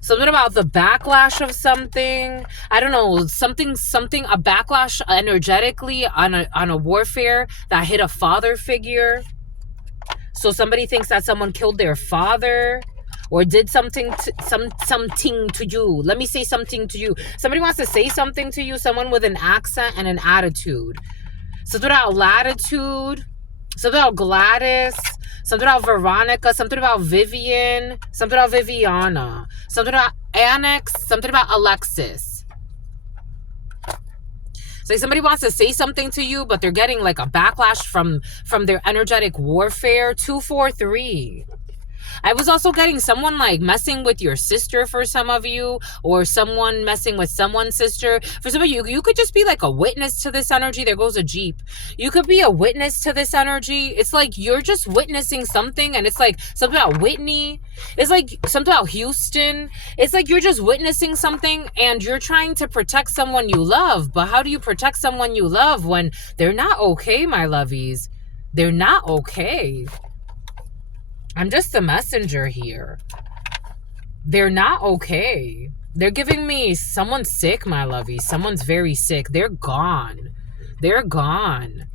Something about the backlash of something. I don't know, something, a backlash energetically on a warfare that hit a father figure. So somebody thinks that someone killed their father or did something to you. Let me say something to you. Somebody wants to say something to you, someone with an accent and an attitude. Something about latitude. Something about Gladys. Something about Veronica. Something about Vivian. Something about Viviana. Something about Annex. Something about Alexis. It's like somebody wants to say something to you, but they're getting like a backlash from their energetic warfare. 243. I was also getting someone like messing with your sister for some of you, or someone messing with someone's sister. For some of you, you could just be like a witness to this energy. There goes a Jeep. You could be a witness to this energy. It's like you're just witnessing something, and it's like something about Whitney. It's like something about Houston. It's like you're just witnessing something and you're trying to protect someone you love. But how do you protect someone you love when they're not okay, my lovies? They're not okay. I'm just a messenger here. They're not okay. They're giving me someone's sick, my lovey. Someone's very sick. They're gone. They're gone.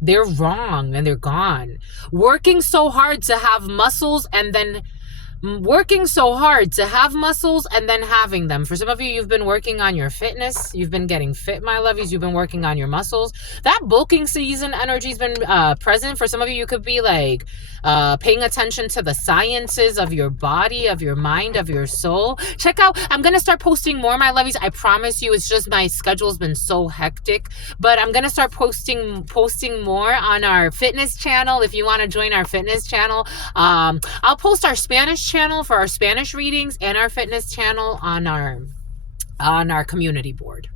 They're wrong and they're gone. Working so hard to have muscles and then working so hard to have muscles and then having them. For some of you, you've been working on your fitness. You've been getting fit, my lovies. You've been working on your muscles. That bulking season energy's been present. For some of you, you could be like paying attention to the sciences of your body, of your mind, of your soul. Check out, I'm going to start posting more, my lovies. I promise you, it's just my schedule's been so hectic, but I'm going to start posting more on our fitness channel. If you want to join our fitness channel, I'll post our Spanish channel for our Spanish readings and our fitness channel on our community board.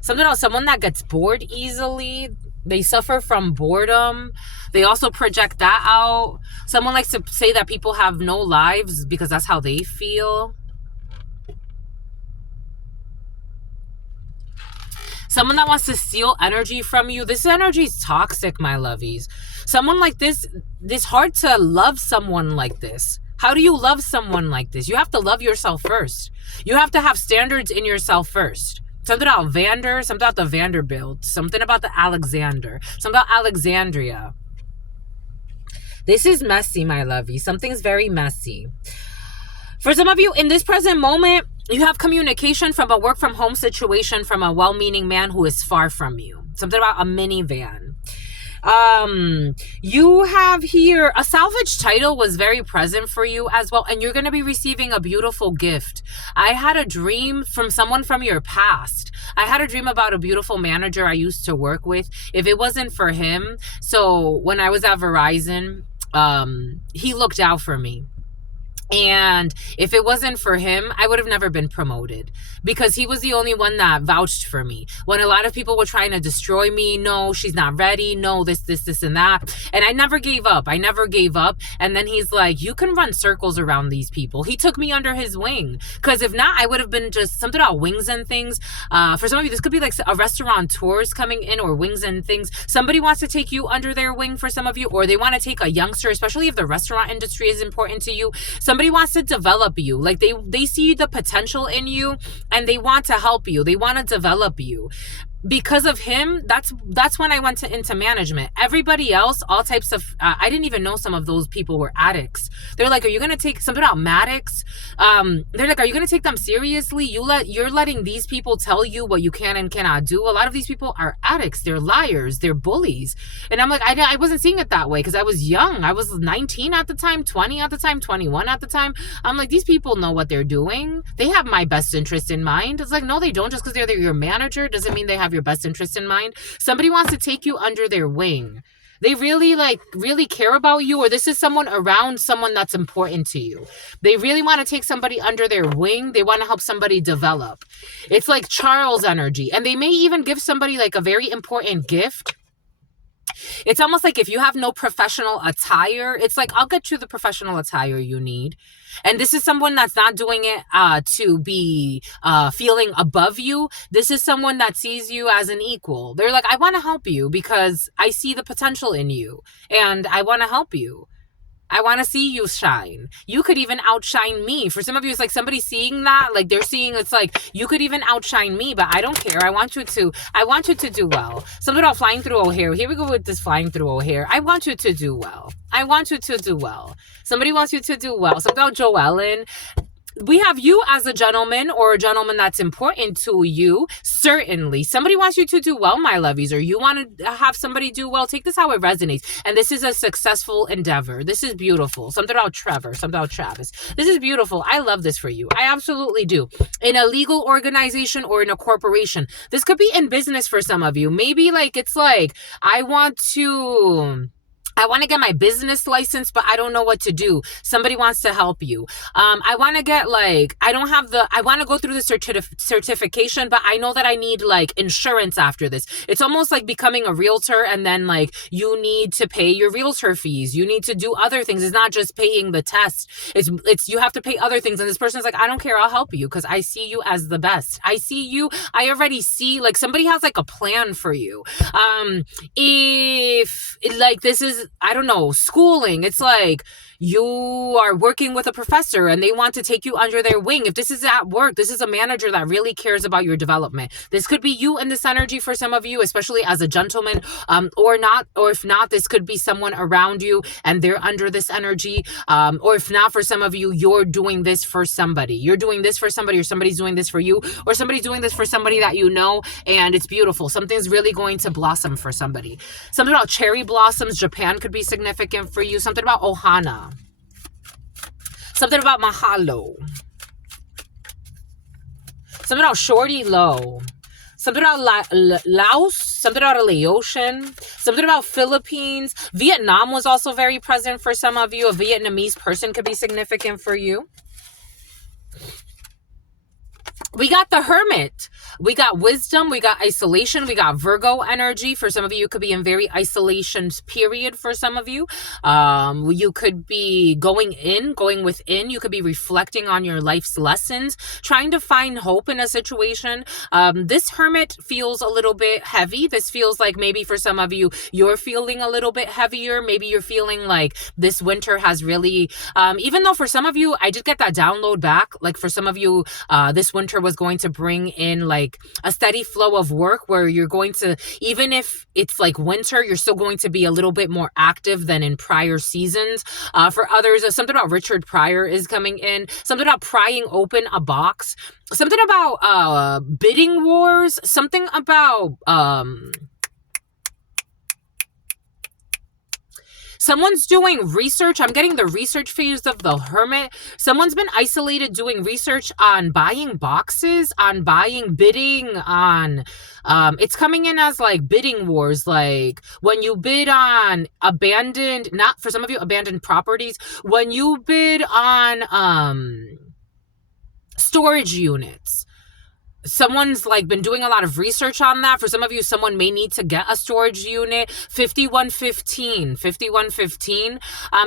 Something else, someone that gets bored easily, they suffer from boredom. They also project that out. Someone likes to say that people have no lives because that's how they feel. Someone that wants to steal energy from you. This energy is toxic, my lovies. Someone like this, it's hard to love someone like this. How do you love someone like this? You have to love yourself first. You have to have standards in yourself first. Something about Vander, something about the Vanderbilt, something about the Alexander, something about Alexandria. This is messy, my lovey. Something's very messy. For some of you, in this present moment, you have communication from a work from home situation from a well-meaning man who is far from you. Something about a minivan. You have here a salvage title was very present for you as well, and you're going to be receiving a beautiful gift. I had a dream from someone from your past. I had a dream about a beautiful manager I used to work with. If it wasn't for him, so when I was at Verizon, he looked out for me. And if it wasn't for him, I would have never been promoted because he was the only one that vouched for me. When a lot of people were trying to destroy me, no, she's not ready, no, this, and that. And I never gave up. And then he's like, you can run circles around these people. He took me under his wing because if not, I would have been just something about wings and things. For some of you, this could be like a restaurateur's coming in or wings and things. Somebody wants to take you under their wing for some of you, or they want to take a youngster, especially if the restaurant industry is important to you. Somebody wants to develop you. Like they see the potential in you and they want to help you. They want to develop you. Because of him, that's when I went into management. Everybody else, all types of, I didn't even know some of those people were addicts. They're like, are you going to take something about Maddox? They're like, are you going to take them seriously? You're letting these people tell you what you can and cannot do. A lot of these people are addicts. They're liars. They're bullies. And I'm like, I wasn't seeing it that way because I was young. I was 19 at the time, 20 at the time, 21 at the time. I'm like, these people know what they're doing. They have my best interest in mind. It's like, no, they don't. Just because they're your manager doesn't mean they have your best interest in mind. Somebody wants to take you under their wing. They really care about you, or this is someone around someone that's important to you. They really want to take somebody under their wing. They want to help somebody develop. It's like Charles energy. And they may even give somebody like a very important gift. It's almost like if you have no professional attire, it's like, I'll get you the professional attire you need. And this is someone that's not doing it to be feeling above you. This is someone that sees you as an equal. They're like, I want to help you because I see the potential in you and I want to help you. I want to see you shine. You could even outshine me. For some of you, it's like somebody seeing that, like they're seeing, it's like, you could even outshine me, but I don't care. I want you to do well. Something about flying through O'Hare. Here we go with this flying through O'Hare. I want you to do well. I want you to do well. Somebody wants you to do well. Something about Joellen. We have you as a gentleman or a gentleman that's important to you. Certainly. Somebody wants you to do well, my lovies, or you want to have somebody do well. Take this how it resonates. And this is a successful endeavor. This is beautiful. Something about Trevor, something about Travis. This is beautiful. I love this for you. I absolutely do. In a legal organization or in a corporation. This could be in business for some of you. Maybe like, it's like, I want to get my business license, but I don't know what to do. Somebody wants to help you. I want to get like, I want to go through the certification, but I know that I need like insurance after this. It's almost like becoming a realtor and then like you need to pay your realtor fees. You need to do other things. It's not just paying the test. It's you have to pay other things. And this person's like, I don't care. I'll help you because I see you as the best. I see you. I already see like somebody has like a plan for you. If like this is is, I don't know, schooling. It's like you are working with a professor and they want to take you under their wing. If this is at work, this is a manager that really cares about your development. This could be you in this energy for some of you, especially as a gentleman, or not, or if not, this could be someone around you and they're under this energy. Or if not, for some of you, you're doing this for somebody. You're doing this for somebody, or somebody's doing this for you, or somebody's doing this for somebody that you know, and it's beautiful. Something's really going to blossom for somebody. Something about cherry blossoms. Japan could be significant for you. Something about ohana. Something about mahalo. Something about shorty low. Something about Laos. Something about a Laotian. Something about Philippines. Vietnam was also very present for some of you. A Vietnamese person could be significant for you. We got the Hermit. We got wisdom. We got isolation. We got Virgo energy. For some of you, could be in very isolation period for some of you. You could be going within. You could be reflecting on your life's lessons, trying to find hope in a situation. This Hermit feels a little bit heavy. This feels like maybe for some of you, you're feeling a little bit heavier. Maybe you're feeling like this winter has really, even though for some of you, I did get that download back. Like for some of you, this winter was going to bring in like a steady flow of work where you're going to, even if it's like winter, you're still going to be a little bit more active than in prior seasons. For others, something about Richard Pryor is coming in. Something about prying open a box. Something about bidding wars. Something about someone's doing research. I'm getting the research phase of the Hermit. Someone's been isolated doing research on buying boxes, on buying, bidding, on, it's coming in as like bidding wars. Like when you bid on abandoned, not for some of you, abandoned properties, when you bid on, storage units. Someone's like been doing a lot of research on that. For some of you, someone may need to get a storage unit. 5115.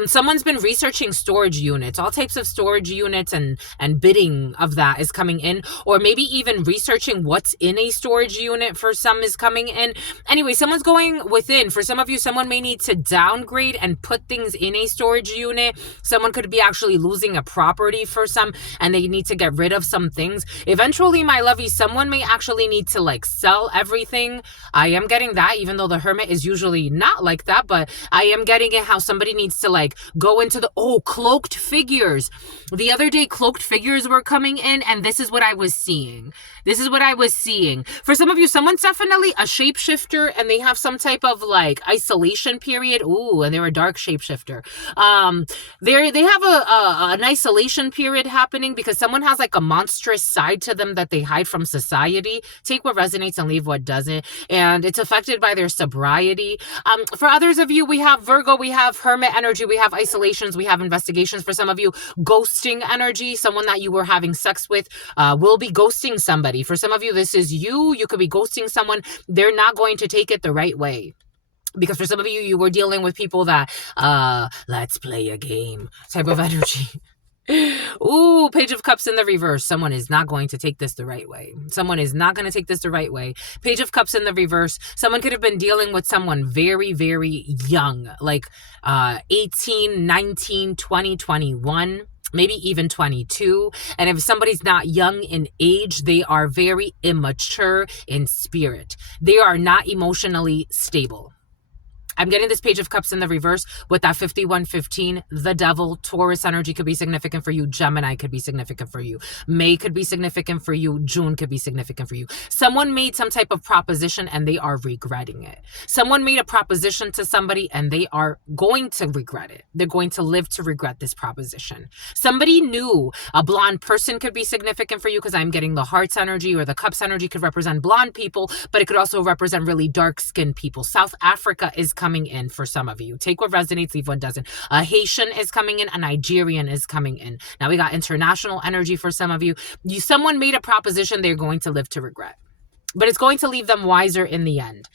Someone's been researching storage units. All types of storage units and bidding of that is coming in. Or maybe even researching what's in a storage unit for some is coming in. Anyway, someone's going within. For some of you, someone may need to downgrade and put things in a storage unit. Someone could be actually losing a property for some, and they need to get rid of some things. Eventually, my lovey, someone may actually need to like sell everything. I am getting that, even though the Hermit is usually not like that, but I am getting it how somebody needs to like go into the, cloaked figures. The other day, cloaked figures were coming in, and this is what I was seeing. For some of you, someone's definitely a shapeshifter, and they have some type of like isolation period. And they're a dark shapeshifter. They have an isolation period happening because someone has like a monstrous side to them that they hide from society. Take what resonates and leave what doesn't. And it's affected by their sobriety. For others of you, we have Virgo, we have Hermit energy, we have isolations, we have investigations. For some of you, ghosting energy. Someone that you were having sex with will be ghosting somebody. For some of you, this is you. You could be ghosting someone. They're not going to take it the right way. Because for some of you, you were dealing with people that, let's play a game type of energy. Page of Cups in the reverse. Someone is not going to take this the right way. Page of Cups in the reverse. Someone could have been dealing with someone very, very young, like 18, 19, 20, 21. Maybe even 22. And if somebody's not young in age, they are very immature in spirit. They are not emotionally stable. I'm getting this Page of Cups in the reverse with that 5115. The Devil, Taurus energy could be significant for you. Gemini could be significant for you. May could be significant for you. June could be significant for you. Someone made some type of proposition and they are regretting it. Someone made a proposition to somebody and they are going to regret it. They're going to live to regret this proposition. Somebody new, a blonde person could be significant for you because I'm getting the Hearts energy, or the Cups energy could represent blonde people, but it could also represent really dark-skinned people. South Africa is coming in for some of you. Take what resonates, leave what doesn't. A Haitian is coming in, a Nigerian is coming in. Now we got international energy for some of you. Someone made a proposition they're going to live to regret, but it's going to leave them wiser in the end.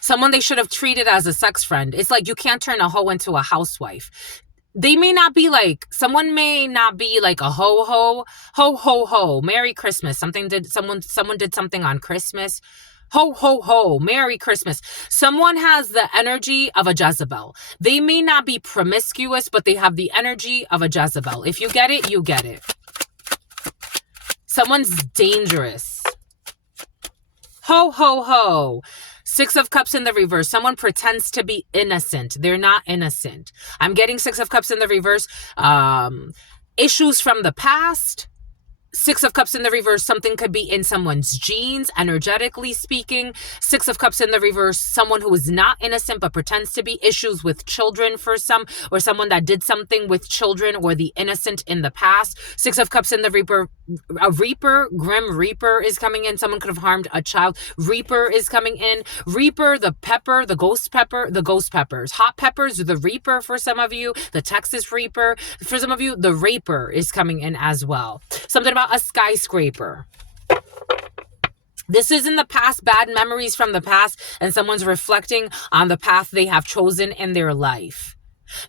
Someone they should have treated as a sex friend. It's like you can't turn a hoe into a housewife. they may not be like, someone may not be like a ho, Merry Christmas. Someone did something on Christmas. Ho, Merry Christmas. Someone has the energy of a Jezebel. They may not be promiscuous, but they have the energy of a Jezebel. If you get it, you get it. Someone's dangerous. Ho. Six of Cups in the reverse. Someone pretends to be innocent. They're not innocent. I'm getting Six of Cups in the reverse. Issues from the past. Six of Cups in the reverse, something could be in someone's genes, energetically speaking. Six of Cups in the reverse, someone who is not innocent but pretends to be. Issues with children for some, or someone that did something with children or the innocent in the past. Six of Cups in the reaper, a reaper, grim reaper is coming in. Someone could have harmed a child. Reaper is coming in. Reaper, the pepper, the ghost peppers. Hot peppers, the reaper for some of you. The Texas reaper. For some of you, the raper is coming in as well. Something about a skyscraper. This is in the past, bad memories from the past, and someone's reflecting on the path they have chosen in their life.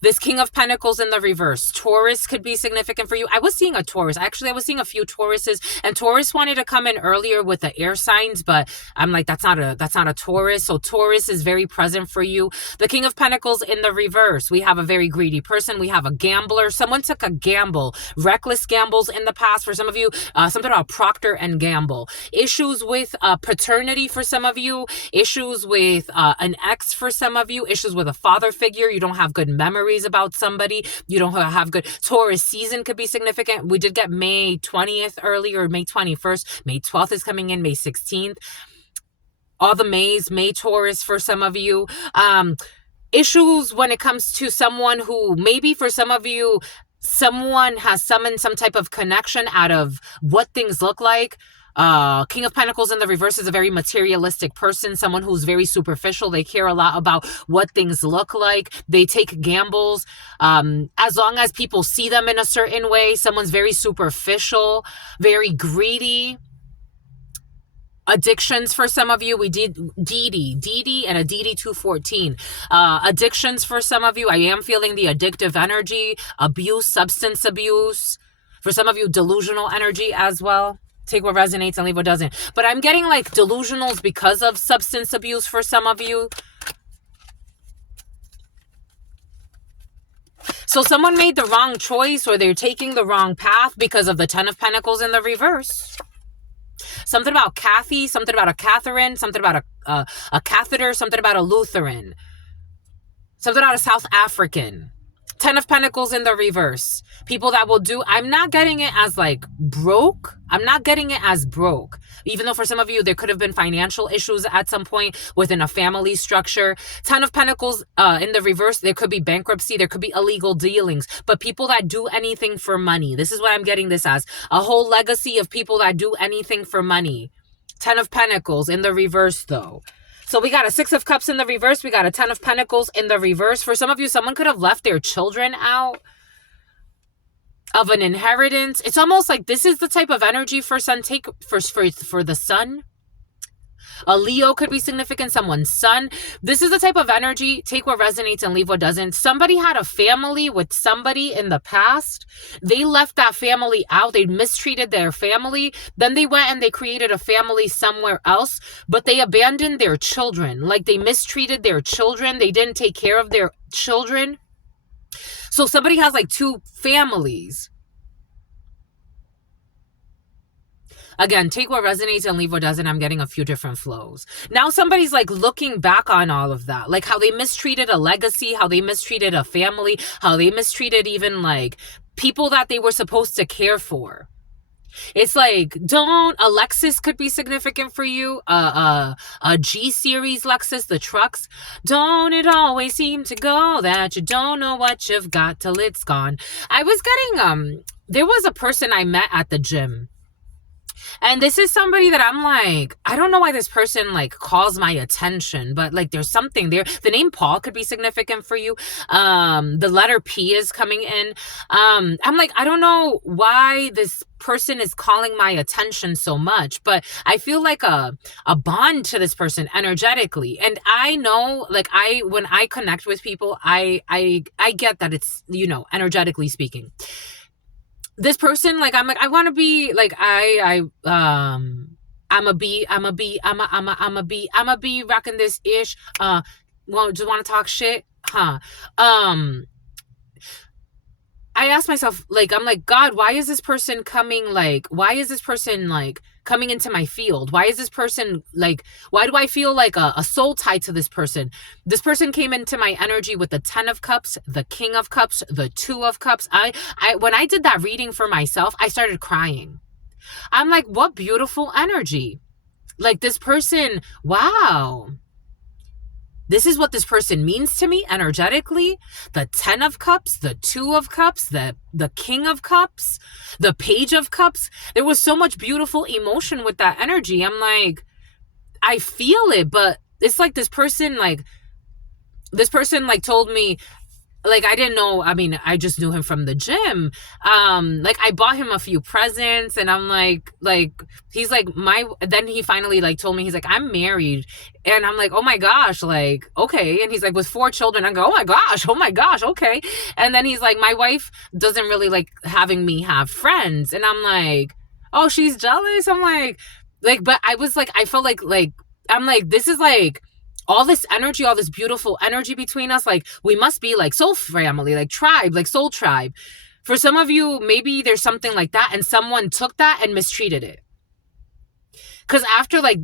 This King of Pentacles in the reverse. Taurus could be significant for you. I was seeing a Taurus. Actually, I was seeing a few Tauruses, and Taurus wanted to come in earlier with the air signs, but I'm like, that's not a Taurus. So Taurus is very present for you. The King of Pentacles in the reverse. We have a very greedy person. We have a gambler. Someone took a gamble. Reckless gambles in the past. For some of you, something about Procter and Gamble. Issues with paternity for some of you. Issues with an ex for some of you. Issues with a father figure. You don't have good memories about somebody. You don't have good. Taurus season could be significant. We did get May 20th earlier, May 21st. May 12th is coming in, May 16th. All the Mays, May Taurus for some of you. Issues when it comes to someone who, maybe for some of you, someone has summoned some type of connection out of what things look like. King of Pentacles in the reverse is a very materialistic person, someone who's very superficial. They care a lot about what things look like. They take gambles. As long as people see them in a certain way, someone's very superficial, very greedy. Addictions for some of you. We did DD and a DD 214. Addictions for some of you. I am feeling the addictive energy, abuse, substance abuse. For some of you, delusional energy as well. Take what resonates and leave what doesn't. But I'm getting like delusionals because of substance abuse for some of you. So someone made the wrong choice, or they're taking the wrong path because of the Ten of Pentacles in the reverse. Something about Kathy, something about a Catherine, something about a catheter, something about a Lutheran. Something about a South African. Ten of Pentacles in the reverse. People that will do, I'm not getting it as like broke. I'm not getting it as broke. Even though for some of you, there could have been financial issues at some point within a family structure. Ten of Pentacles in the reverse, there could be bankruptcy. There could be illegal dealings. But people that do anything for money. This is what I'm getting this as. A whole legacy of people that do anything for money. Ten of Pentacles in the reverse though. So we got a Six of Cups in the reverse. We got a Ten of Pentacles in the reverse. For some of you, someone could have left their children out of an inheritance. It's almost like this is the type of energy for sun. Take for the sun. A Leo could be significant, someone's son. This is the type of energy, take what resonates and leave what doesn't. Somebody had a family with somebody in the past. They left that family out. They mistreated their family. Then they went and they created a family somewhere else, but they abandoned their children. Like they mistreated their children. They didn't take care of their children. So somebody has like two families. Again, take what resonates and leave what doesn't. I'm getting a few different flows. Now somebody's like looking back on all of that. Like how they mistreated a legacy, how they mistreated a family, how they mistreated even like people that they were supposed to care for. It's like, a Lexus could be significant for you. A G-series Lexus, the trucks. Don't it always seem to go that you don't know what you've got till it's gone. I was getting, there was a person I met at the gym. And this is somebody that I'm like, I don't know why this person like calls my attention, but like there's something there. The name Paul could be significant for you. The letter P is coming in. I'm like, I don't know why this person is calling my attention so much, but I feel like a bond to this person energetically. And I know, like, when I connect with people, I get that it's, energetically speaking. This person, like, I'm like, I want to be like, I'm a bee, I'm a bee rocking this ish. Well, just want to talk shit, huh? I asked myself, like, I'm like, God, why is this person coming? Like, why is this person like coming into my field? Why is this person like, why do I feel like a soul tie to this person? This person came into my energy with the 10 of cups, the king of cups, the 2 of cups. When I did that reading for myself, I started crying. I'm like, what beautiful energy. Like, this person, wow. This is what this person means to me energetically. The 10 of cups, the 2 of cups, the king of cups, the page of cups. There was so much beautiful emotion with that energy. I'm like, I feel it, but it's like this person told me, like, I didn't know, I mean, I just knew him from the gym. Like, I bought him a few presents, and I'm like, he's like, then he finally, like, told me, he's like, I'm married. And I'm like, oh my gosh, like, okay. And he's like, with 4 children. I go, oh my gosh, okay. And then he's like, my wife doesn't really like having me have friends. And I'm like, oh, she's jealous? I'm like, but I was like, I felt like, I'm like, this is like, all this energy, all this beautiful energy between us, like, we must be like soul family, like tribe, like soul tribe. For some of you, maybe there's something like that, and someone took that and mistreated it. Because after, like,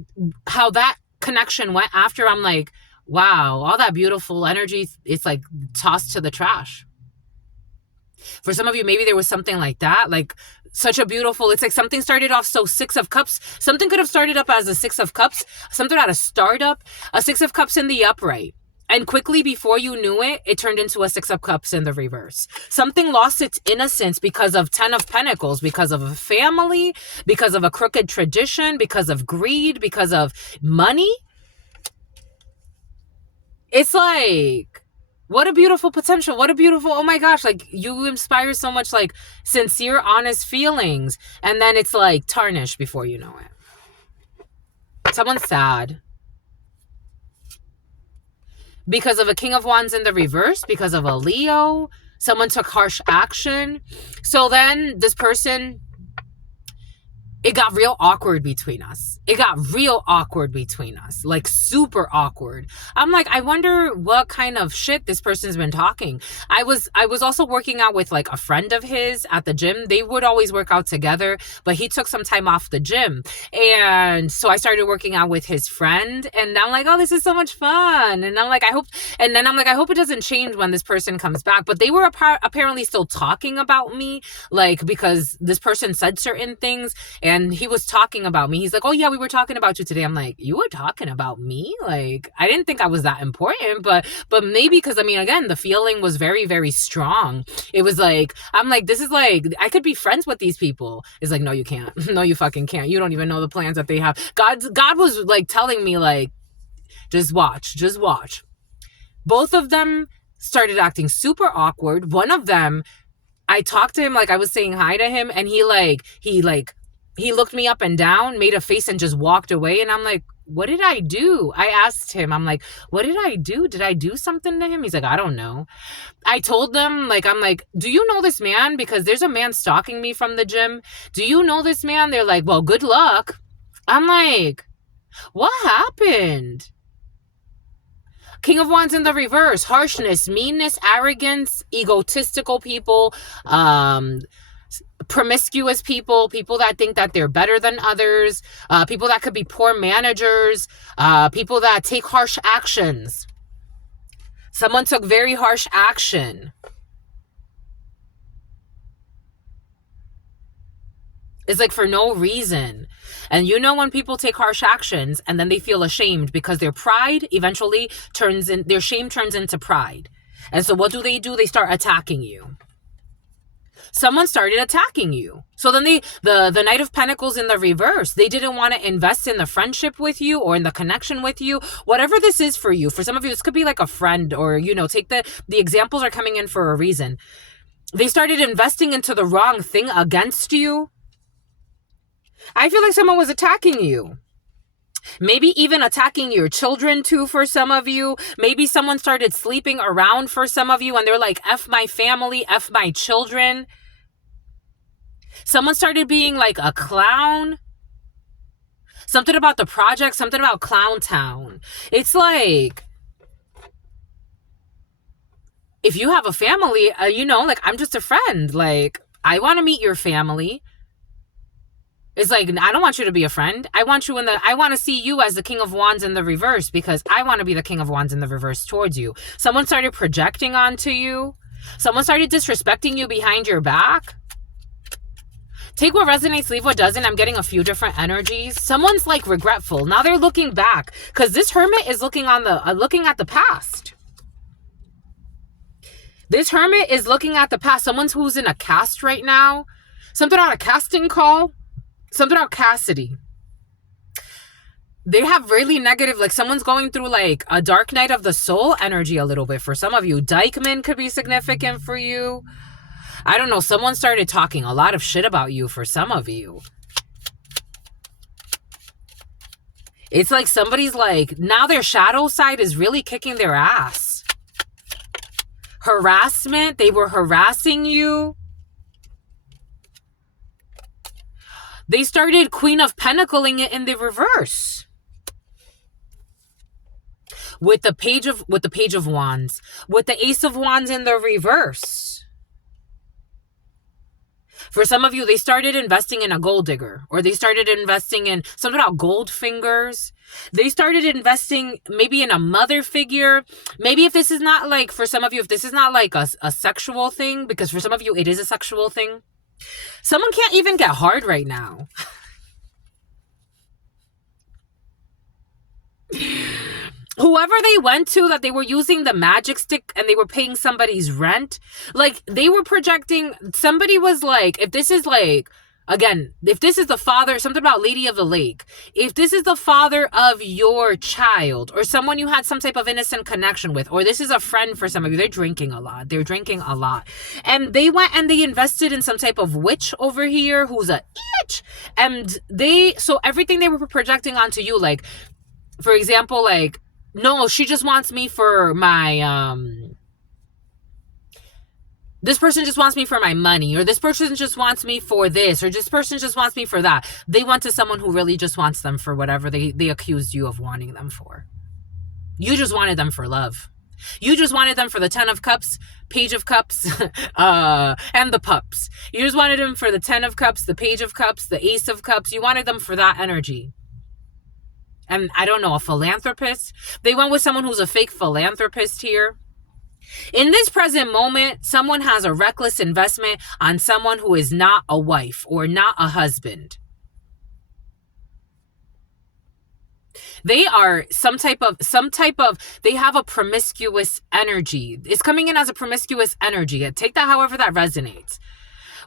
how that connection went after, I'm like, wow, all that beautiful energy, it's like tossed to the trash. For some of you, maybe there was something like that, like such a beautiful, it's like something started off, so 6 of cups, something could have started up as a 6 of cups, something had a startup, a 6 of cups in the upright. And quickly, before you knew it, it turned into a 6 of cups in the reverse. Something lost its innocence because of 10 of pentacles, because of a family, because of a crooked tradition, because of greed, because of money. It's like, what a beautiful potential. What a beautiful, oh my gosh, like, you inspire so much, like, sincere, honest feelings. And then it's like tarnished before you know it. Someone's sad. Because of a King of Wands in the reverse, because of a Leo. Someone took harsh action. So then this person, it got real awkward between us. It got real awkward between us, like super awkward. I'm like, I wonder what kind of shit this person's been talking. I was also working out with like a friend of his at the gym. They would always work out together, but he took some time off the gym. And so I started working out with his friend, and I'm like, oh, this is so much fun. And I'm like, I hope it doesn't change when this person comes back. But they were apparently still talking about me, like, because this person said certain things, and he was talking about me. He's like, oh yeah, we were talking about you today. I'm like, you were talking about me? Like, I didn't think I was that important, but maybe because, I mean, again, the feeling was very, very strong. It was like, I'm like, this is like, I could be friends with these people. It's like, no, you can't. No, you fucking can't. You don't even know the plans that they have. God was like telling me, like, just watch. Both of them started acting super awkward. One of them, I talked to him, like, I was saying hi to him, and he looked me up and down, made a face, and just walked away. And I'm like, what did I do? I asked him, I'm like, what did I do? Did I do something to him? He's like, I don't know. I told them, like, I'm like, do you know this man? Because there's a man stalking me from the gym. Do you know this man? They're like, well, good luck. I'm like, what happened? King of Wands in the reverse, harshness, meanness, arrogance, egotistical people, promiscuous people that think that they're better than others, people that could be poor managers, people that take harsh actions. Someone took very harsh action. It's like for no reason. And you know, when people take harsh actions and then they feel ashamed because their pride eventually their shame turns into pride. And so what do? They start attacking you. Someone started attacking you. So then the Knight of Pentacles in the reverse, they didn't want to invest in the friendship with you or in the connection with you. Whatever this is for you. For some of you, this could be like a friend, or, take the examples are coming in for a reason. They started investing into the wrong thing against you. I feel like someone was attacking you. Maybe even attacking your children too for some of you. Maybe someone started sleeping around for some of you and they're like, F my family, F my children. Someone started being like a clown. Something about the project, something about Clown Town. It's like, if you have a family, like, I'm just a friend. Like, I want to meet your family. It's like, I don't want you to be a friend. I want to see you as the King of Wands in the reverse, because I want to be the King of Wands in the reverse towards you. Someone started projecting onto you. Someone started disrespecting you behind your back. Take what resonates, leave what doesn't. I'm getting a few different energies. Someone's like regretful. Now they're looking back, because this Hermit is looking at the past. This Hermit is looking at the past. Someone who's in a cast right now. Something on a casting call. Something about Cassidy. They have really negative, like someone's going through like a dark night of the soul energy a little bit for some of you. Dykeman could be significant for you. I don't know. Someone started talking a lot of shit about you for some of you. It's like somebody's like, now their shadow side is really kicking their ass. Harassment. They were harassing you. They started Queen of Pentacling it in the reverse. With the Page of Wands. With the Ace of Wands in the reverse. For some of you, they started investing in a gold digger. Or they started investing in something about gold fingers. They started investing maybe in a mother figure. Maybe if this is not like, for some of you, if this is not like a sexual thing. Because for some of you, it is a sexual thing. Someone can't even get hard right now. Whoever they went to that they were using the magic stick and they were paying somebody's rent, like they were projecting, somebody was like, if this is like, again, if this is the father, something about Lady of the Lake, if this is the father of your child or someone you had some type of innocent connection with, or this is a friend for some of you, they're drinking a lot. They're drinking a lot. And they went and they invested in some type of witch over here who's a itch. And so everything they were projecting onto you, like, for example, like, no, she just wants me for my, this person just wants me for my money, or this person just wants me for this, or this person just wants me for that. They went to someone who really just wants them for whatever they accused you of wanting them for. You just wanted them for love. You just wanted them for the 10 of Cups, Page of Cups, and the pups. You just wanted them for the 10 of Cups, the Page of Cups, the Ace of Cups. You wanted them for that energy. And I don't know, a philanthropist. They went with someone who's a fake philanthropist here. In this present moment, someone has a reckless investment on someone who is not a wife or not a husband. They are some type of, they have a promiscuous energy. It's coming in as a promiscuous energy. Take that however that resonates.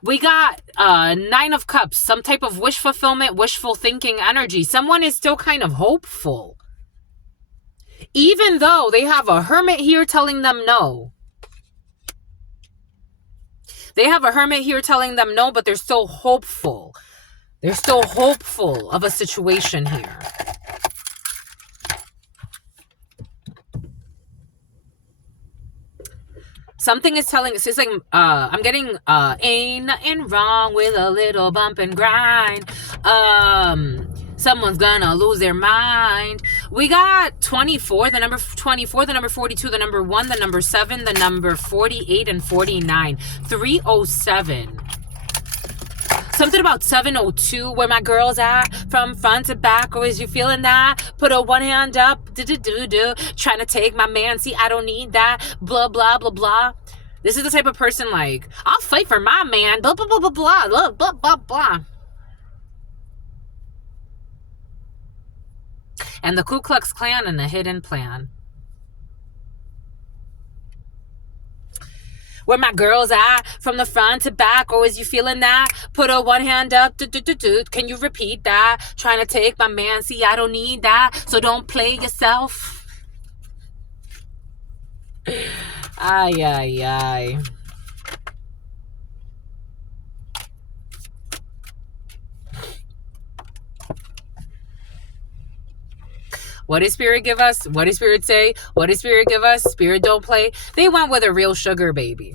We got 9 of Cups, some type of wish fulfillment, wishful thinking energy. Someone is still kind of hopeful. Even though they have a Hermit here telling them no. They have a Hermit here telling them no, but they're still hopeful. They're still hopeful of a situation here. Something is telling us, it's like, I'm getting, ain't nothing wrong with a little bump and grind. Someone's gonna lose their mind. We got 24, the number 24, the number 42, the number 1, the number 7, the number 48, and 49. 307. Something about 702, where my girl's at, from front to back, or is you feeling that? Put a one hand up, do-do-do-do, trying to take my man, see, I don't need that, blah, blah, blah, blah. This is the type of person like, I'll fight for my man, blah, blah, blah, blah, blah, blah, blah, blah, blah. And the Ku Klux Klan and the hidden plan. Where my girls at? From the front to back, or is you feeling that? Put a one hand up, Can you repeat that? Trying to take my man, see, I don't need that, so don't play yourself. Ay, ay, ay. What did Spirit give us? What did Spirit say? What did Spirit give us? Spirit don't play. They went with a real sugar baby.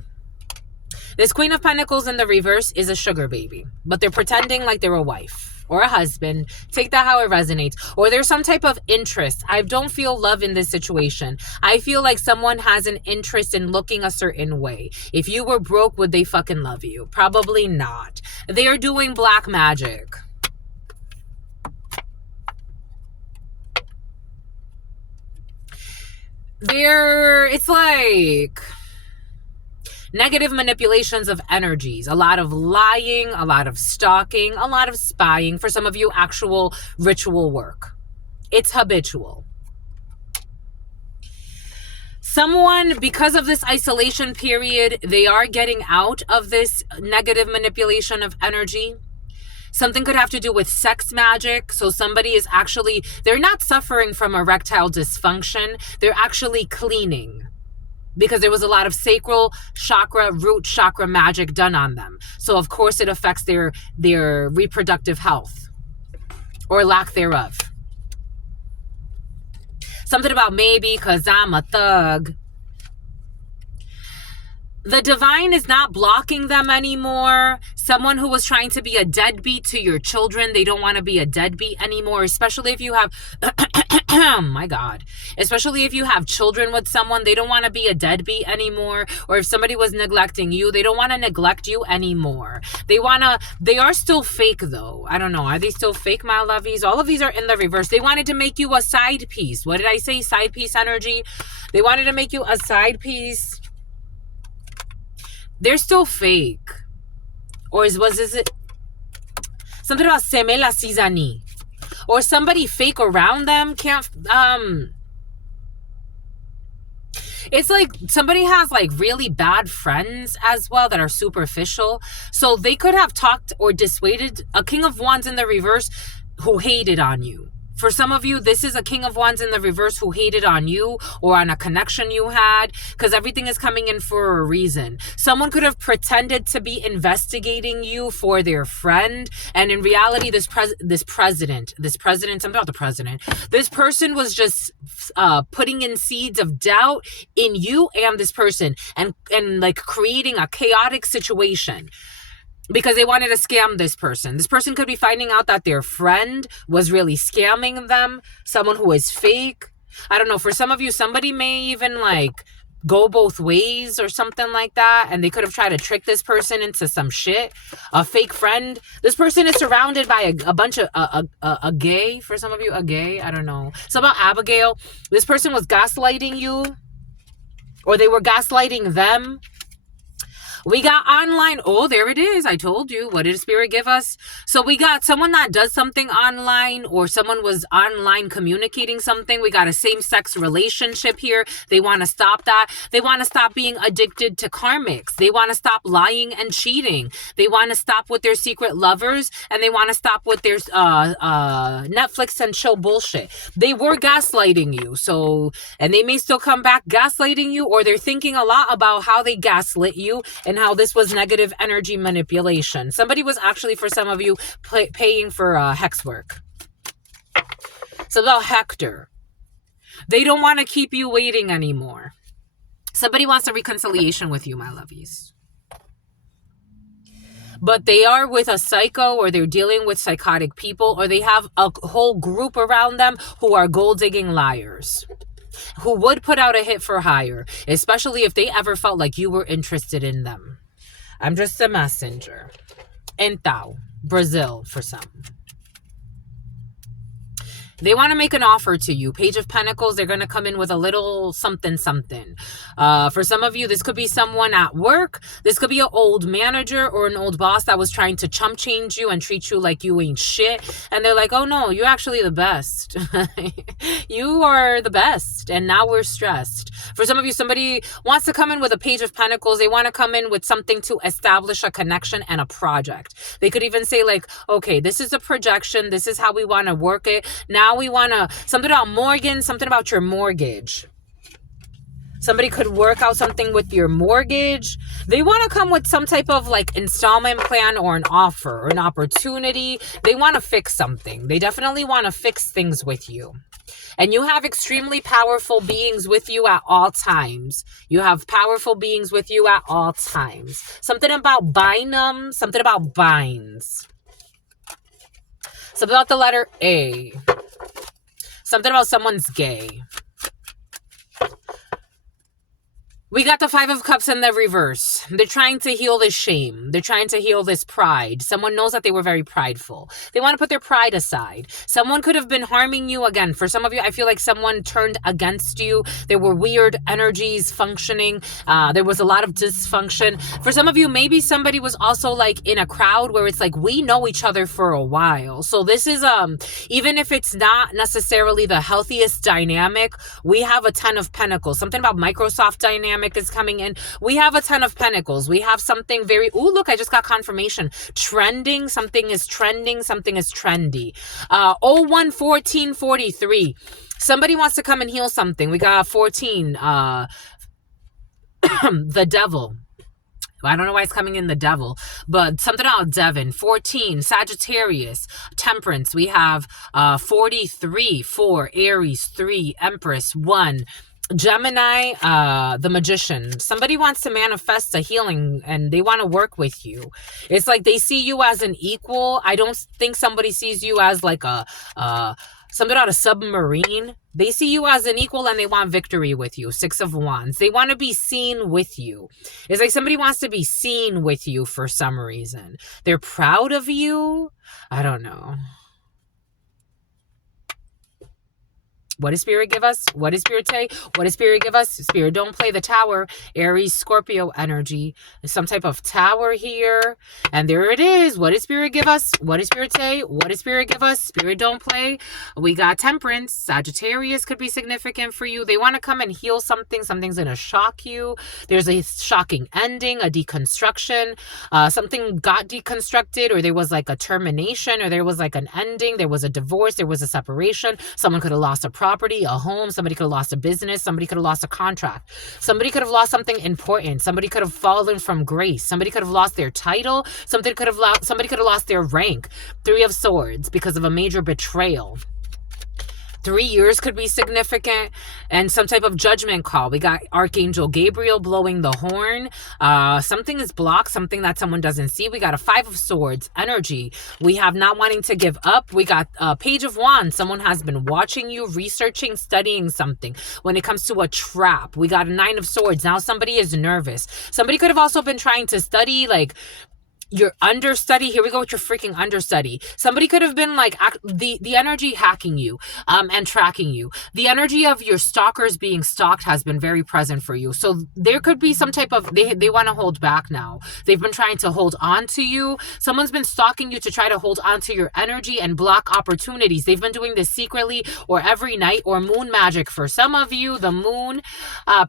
This Queen of Pentacles in the reverse is a sugar baby, but they're pretending like they're a wife or a husband. Take that how it resonates. Or there's some type of interest. I don't feel love in this situation. I feel like someone has an interest in looking a certain way. If you were broke, would they fucking love you? Probably not. They are doing black magic. It's like negative manipulations of energies, a lot of lying, a lot of stalking, a lot of spying. For some of you, actual ritual work. It's habitual. Someone, because of this isolation period, they are getting out of this negative manipulation of energy. Something could have to do with sex magic. So somebody is actually, they're not suffering from erectile dysfunction. They're actually cleaning because there was a lot of sacral chakra, root chakra magic done on them. So of course it affects their reproductive health or lack thereof. Something about maybe because I'm a thug. The divine is not blocking them anymore. Someone who was trying to be a deadbeat to your children, they don't want to be a deadbeat anymore, especially if you have, my God, especially if you have children with someone, they don't want to be a deadbeat anymore. Or if somebody was neglecting you, they don't want to neglect you anymore. They are still fake though. I don't know. Are they still fake, my lovies? All of these are in the reverse. They wanted to make you a side piece. What did I say? Side piece energy. They wanted to make you a side piece. They're still fake. Or is it something about Seme la Cisani? Or somebody fake around them can't, it's like somebody has like really bad friends as well that are superficial. So they could have talked or dissuaded a King of Wands in the reverse who hated on you. For some of you, this is a King of Wands in the reverse who hated on you or on a connection you had, because everything is coming in for a reason. Someone could have pretended to be investigating you for their friend, and in reality, this president, something about the president, this person was just putting in seeds of doubt in you and this person, and like creating a chaotic situation. Because they wanted to scam this person. This person could be finding out that their friend was really scamming them. Someone who is fake. I don't know. For some of you, somebody may even like go both ways or something like that. And they could have tried to trick this person into some shit. A fake friend. This person is surrounded by a bunch of a gay. For some of you, a gay. I don't know. So about Abigail. This person was gaslighting you. Or they were gaslighting them. We got online. Oh, there it is. I told you. What did Spirit give us? So we got someone that does something online, or someone was online communicating something. We got a same-sex relationship here. They want to stop that. They want to stop being addicted to karmics. They want to stop lying and cheating. They want to stop with their secret lovers, and they want to stop with their Netflix and chill bullshit. They were gaslighting you. So, and they may still come back gaslighting you, or they're thinking a lot about how they gaslit you and how this was negative energy manipulation. Somebody was actually, for some of you, paying for hex work. So about Hector. They don't want to keep you waiting anymore. Somebody wants a reconciliation with you, my lovies. But they are with a psycho, or they're dealing with psychotic people, or they have a whole group around them who are gold-digging liars. Who would put out a hit for hire, especially if they ever felt like you were interested in them. I'm just a messenger. Então, Brazil for some. They want to make an offer to you. Page of Pentacles, they're going to come in with a little something, something. For some of you, this could be someone at work. This could be an old manager or an old boss that was trying to chump change you and treat you like you ain't shit. And they're like, oh no, you're actually the best. You are the best. And now we're stressed. For some of you, somebody wants to come in with a Page of Pentacles. They want to come in with something to establish a connection and a project. They could even say like, okay, this is a projection. This is how we want to work it. Now we want to, something about Morgan, something about your mortgage. Somebody could work out something with your mortgage. They want to come with some type of like installment plan or an offer or an opportunity. They want to fix something. They definitely want to fix things with you. And you have extremely powerful beings with you at all times. You have powerful beings with you at all times. Something about binum, something about binds. Something about the letter A. Something about someone's gay. We got the Five of Cups in the reverse. They're trying to heal this shame. They're trying to heal this pride. Someone knows that they were very prideful. They want to put their pride aside. Someone could have been harming you again. For some of you, I feel like someone turned against you. There were weird energies functioning. There was a lot of dysfunction. For some of you, maybe somebody was also like in a crowd where it's like, we know each other for a while. So this is, even if it's not necessarily the healthiest dynamic, we have a Ten of Pentacles. Something about Microsoft dynamic is coming in. We have a Ten of Pentacles. We have something very, ooh, look, I just got confirmation. Trending, something is trending, something is trendy. 011443. Somebody wants to come and heal something. We got 14. The devil. I don't know why it's coming in the devil, but something about Devon. 14, Sagittarius, Temperance. We have 43, 4, Aries, 3, Empress, 1. Gemini, the Magician. Somebody wants to manifest a healing and they want to work with you. It's like they see you as an equal. I don't think somebody sees you as like something about a submarine. They see you as an equal and they want victory with you. 6 of Wands. They want to be seen with you. It's like somebody wants to be seen with you for some reason. They're proud of you. I don't know. What does Spirit give us? What does Spirit say? What does Spirit give us? Spirit, don't play the Tower. Aries, Scorpio energy. There's some type of tower here. And there it is. What does Spirit give us? What does Spirit say? What does Spirit give us? Spirit, don't play. We got Temperance. Sagittarius could be significant for you. They want to come and heal something. Something's going to shock you. There's a shocking ending, a deconstruction. Something got deconstructed, or there was like a termination, or there was like an ending. There was a divorce. There was a separation. Someone could have lost a property, a home. Somebody could have lost a business. Somebody could have lost a contract. Somebody could have lost something important. Somebody could have fallen from grace. Somebody could have lost their title. Somebody could have lost their rank. 3 of Swords because of a major betrayal. 3 years could be significant, and some type of judgment call. We got Archangel Gabriel blowing the horn. Something is blocked, something that someone doesn't see. We got a 5 of Swords energy. We have not wanting to give up. We got a Page of Wands. Someone has been watching you, researching, studying something. When it comes to a trap, we got a 9 of Swords. Now somebody is nervous. Somebody could have also been trying to study, like, your understudy. Here we go with your freaking understudy. Somebody could have been like the energy hacking you and tracking you. The energy of your stalkers being stalked has been very present for you. So there could be some type of, they want to hold back now. They've been trying to hold on to you. Someone's been stalking you to try to hold on to your energy and block opportunities. They've been doing this secretly or every night, or moon magic for some of you. The moon,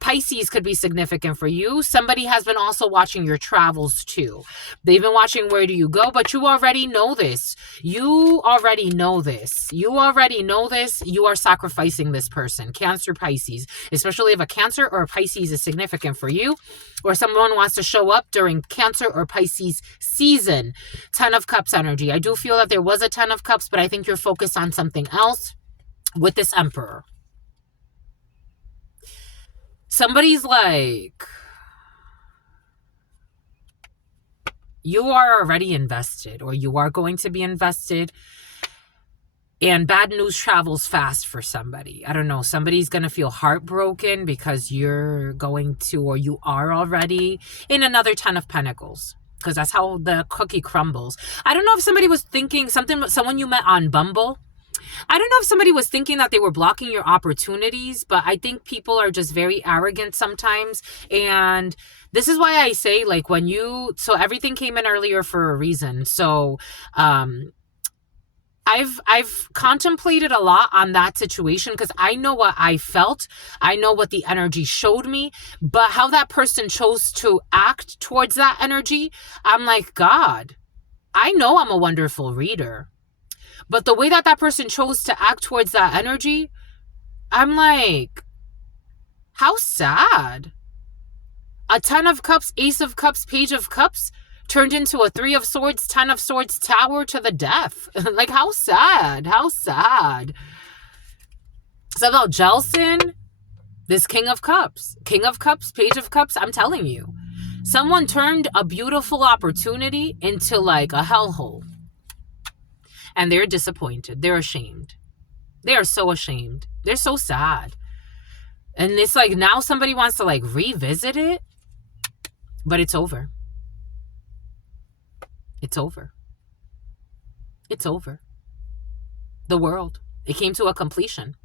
Pisces could be significant for you. Somebody has been also watching your travels too. They've been watching where do you go, but you already know this. You already know this. You already know this. You are sacrificing this person. Cancer, Pisces, especially if a Cancer or a Pisces is significant for you, or someone wants to show up during Cancer or Pisces season. 10 of Cups energy. I do feel that there was a 10 of Cups, but I think you're focused on something else with this Emperor. Somebody's like, you are already invested, or you are going to be invested, and bad news travels fast for somebody. I don't know. Somebody's going to feel heartbroken because you're going to, or you are already in another 10 of Pentacles, because that's how the cookie crumbles. I don't know if somebody was thinking something, someone you met on Bumble. I don't know if somebody was thinking that they were blocking your opportunities, but I think people are just very arrogant sometimes. And this is why I say, like, so everything came in earlier for a reason. So, I've contemplated a lot on that situation because I know what I felt. I know what the energy showed me, but how that person chose to act towards that energy, I'm like, God, I know I'm a wonderful reader. But the way that that person chose to act towards that energy, I'm like, how sad. A 10 of cups, ace of cups, page of cups turned into a 3 of swords, 10 of swords tower to the death. Like, how sad. How sad. So about Jelson, this king of cups, page of cups, I'm telling you. Someone turned a beautiful opportunity into like a hellhole. And they're disappointed. They're ashamed. They are so ashamed. They're so sad. And it's like now somebody wants to like revisit it, but it's over. It's over. It's over. The world. It came to a completion.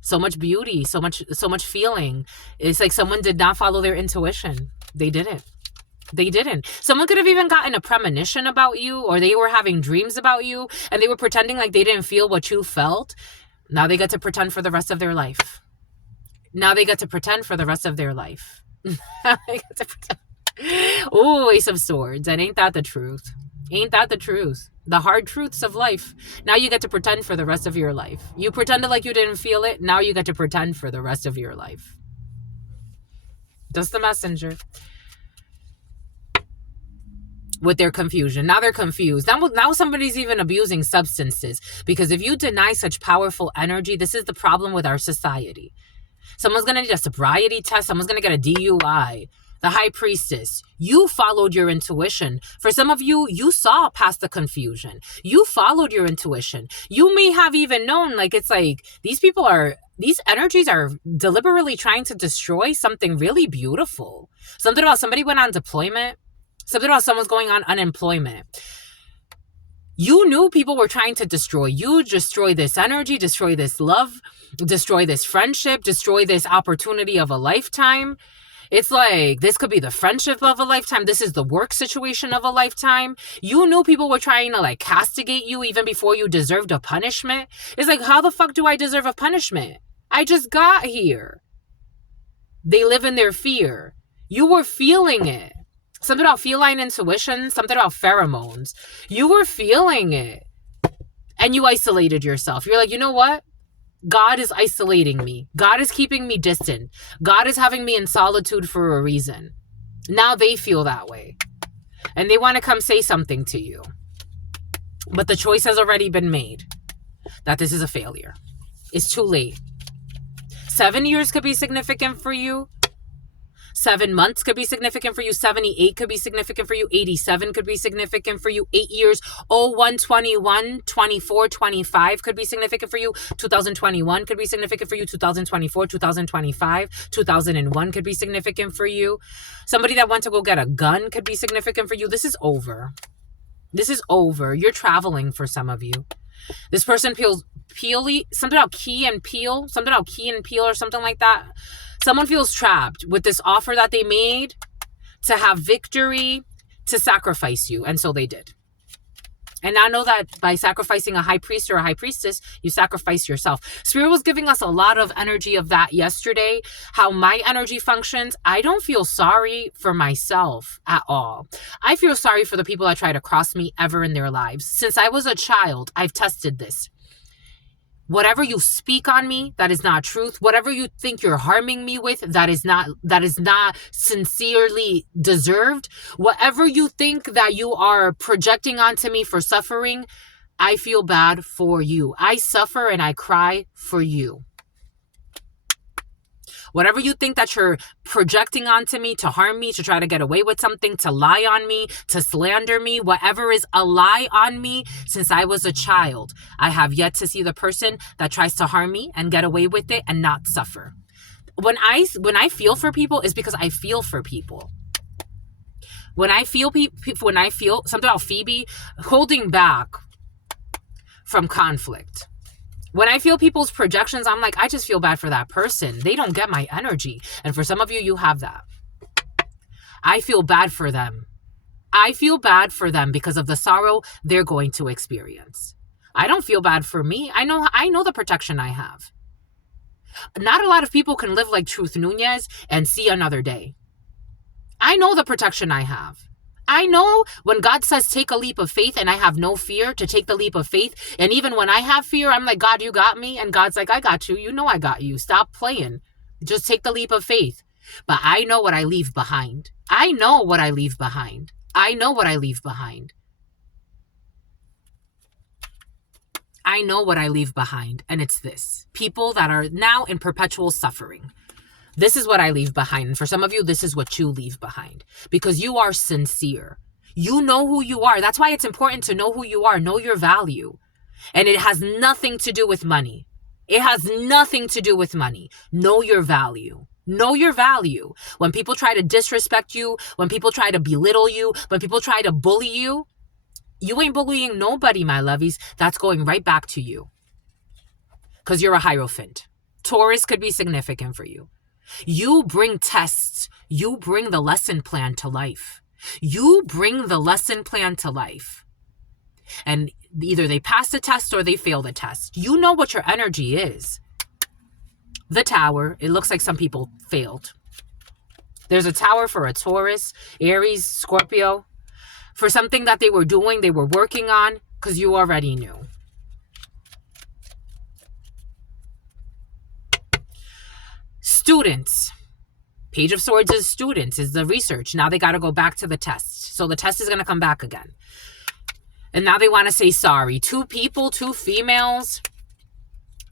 So much beauty, so much feeling. It's like someone did not follow their intuition. They didn't. They didn't. Someone could have even gotten a premonition about you, or they were having dreams about you and they were pretending like they didn't feel what you felt. Now they get to pretend for the rest of their life. Now they get to pretend for the rest of their life. Oh, Ace of Swords. And ain't that the truth? Ain't that the truth? The hard truths of life. Now you get to pretend for the rest of your life. You pretended like you didn't feel it. Now you get to pretend for the rest of your life. Just the messenger. With their confusion. Now they're confused. Now somebody's even abusing substances. Because if you deny such powerful energy, this is the problem with our society. Someone's going to need a sobriety test. Someone's going to get a DUI. The high priestess. You followed your intuition. For some of you, you saw past the confusion. You followed your intuition. You may have even known, like, it's like these energies are deliberately trying to destroy something really beautiful. Something about somebody went on deployment. Something about someone's going on unemployment. You knew people were trying to destroy you, destroy this energy, destroy this love, destroy this friendship, destroy this opportunity of a lifetime. It's like, this could be the friendship of a lifetime. This is the work situation of a lifetime. You knew people were trying to like castigate you even before you deserved a punishment. It's like, how the fuck do I deserve a punishment? I just got here. They live in their fear. You were feeling it. Something about feline intuition, something about pheromones. You were feeling it. And you isolated yourself. You're like, you know what? God is isolating me. God is keeping me distant. God is having me in solitude for a reason. Now they feel that way. And they want to come say something to you. But the choice has already been made. That this is a failure. It's too late. 7 years could be significant for you. 7 months could be significant for you. 78 could be significant for you. 87 could be significant for you. 8 years. 01, 21, 24, 25 could be significant for you. 2021 could be significant for you. 2024, 2025, 2001 could be significant for you. Somebody that went to go get a gun could be significant for you. This is over. This is over. You're traveling for some of you. This person feels peely, something about key and peel or something like that. Someone feels trapped with this offer that they made to have victory, to sacrifice you. And so they did. And I know that by sacrificing a high priest or a high priestess, you sacrifice yourself. Spirit was giving us a lot of energy of that yesterday. How my energy functions. I don't feel sorry for myself at all. I feel sorry for the people that try to cross me ever in their lives. Since I was a child, I've tested this. Whatever you speak on me, that is not truth. Whatever you think you're harming me with, that is not sincerely deserved. Whatever you think that you are projecting onto me for suffering, I feel bad for you. I suffer and I cry for you. Whatever you think that you're projecting onto me to harm me, to try to get away with something, to lie on me, to slander me, whatever is a lie on me, since I was a child, I have yet to see the person that tries to harm me and get away with it and not suffer. When I feel for people, it's because I feel for people. When I feel something about Phoebe holding back from conflict. When I feel people's projections, I'm like, I just feel bad for that person. They don't get my energy. And for some of you, you have that. I feel bad for them. I feel bad for them because of the sorrow they're going to experience. I don't feel bad for me. I know the protection I have. Not a lot of people can live like Truth Nunez and see another day. I know the protection I have. I know when God says take a leap of faith and I have no fear to take the leap of faith. And even when I have fear, I'm like, God, you got me. And God's like, I got you. You know I got you. Stop playing. Just take the leap of faith. But I know what I leave behind. I know what I leave behind. I know what I leave behind. I know what I leave behind. And it's this. People that are now in perpetual suffering. This is what I leave behind. And for some of you, this is what you leave behind. Because you are sincere. You know who you are. That's why it's important to know who you are. Know your value. And it has nothing to do with money. It has nothing to do with money. Know your value. Know your value. When people try to disrespect you, when people try to belittle you, when people try to bully you, you ain't bullying nobody, my lovies. That's going right back to you. Because you're a Hierophant. Taurus could be significant for you. You bring tests. You bring the lesson plan to life. You bring the lesson plan to life. And either they pass the test or they fail the test. You know what your energy is. The Tower. It looks like some people failed. There's a Tower for a Taurus, Aries, Scorpio. For something that they were doing, they were working on, because you already knew. Students. Page of Swords is students, is the research. Now they got to go back to the test. So the test is going to come back again. And now they want to say sorry. 2 people, 2 females.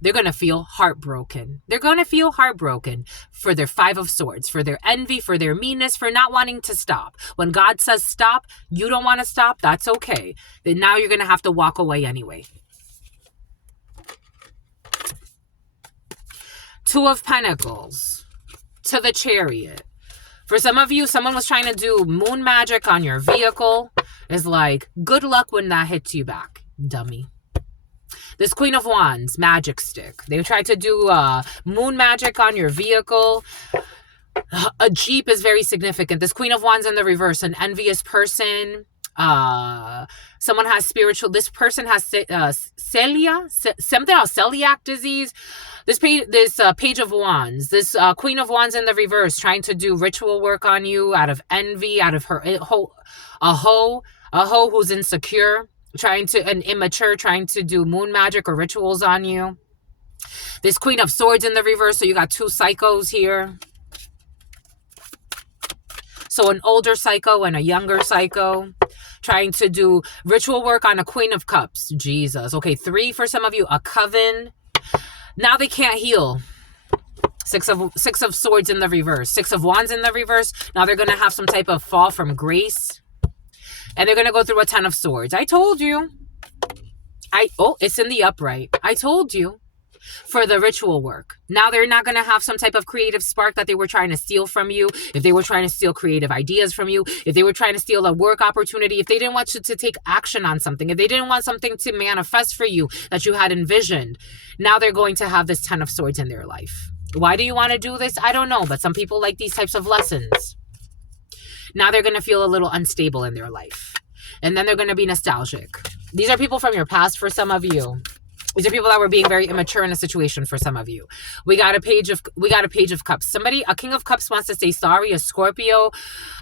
They're going to feel heartbroken. They're going to feel heartbroken for their 5 of Swords, for their envy, for their meanness, for not wanting to stop. When God says stop, you don't want to stop, that's okay. Then now you're going to have to walk away anyway. 2 of Pentacles to the Chariot. For some of you, someone was trying to do moon magic on your vehicle. It's like, good luck when that hits you back, dummy. This Queen of Wands, magic stick. They tried to do moon magic on your vehicle. A Jeep is very significant. This Queen of Wands in the reverse, an envious person. Someone has spiritual. This person has celiac disease. This Page of Wands. This Queen of Wands in the reverse, trying to do ritual work on you out of envy, out of her a hoe who's insecure. And immature, trying to do moon magic or rituals on you. This Queen of Swords in the reverse, so you got 2 psychos here. So an older psycho and a younger psycho, trying to do ritual work on a Queen of Cups. Jesus. Okay, 3 for some of you, a coven. Now they can't heal. 6 of Swords in the reverse. 6 of Wands in the reverse. Now they're going to have some type of fall from grace. And they're going to go through a 10 of Swords. I told you. It's in the upright. I told you. For the ritual work. Now they're not going to have some type of creative spark that they were trying to steal from you. If they were trying to steal creative ideas from you. If they were trying to steal a work opportunity. If they didn't want you to take action on something. If they didn't want something to manifest for you that you had envisioned. Now they're going to have this 10 of Swords in their life. Why do you want to do this? I don't know. But some people like these types of lessons. Now they're going to feel a little unstable in their life. And then they're going to be nostalgic. These are people from your past for some of you. These are people that were being very immature in a situation for some of you. We got a Page of Cups. A King of Cups wants to say sorry. A Scorpio,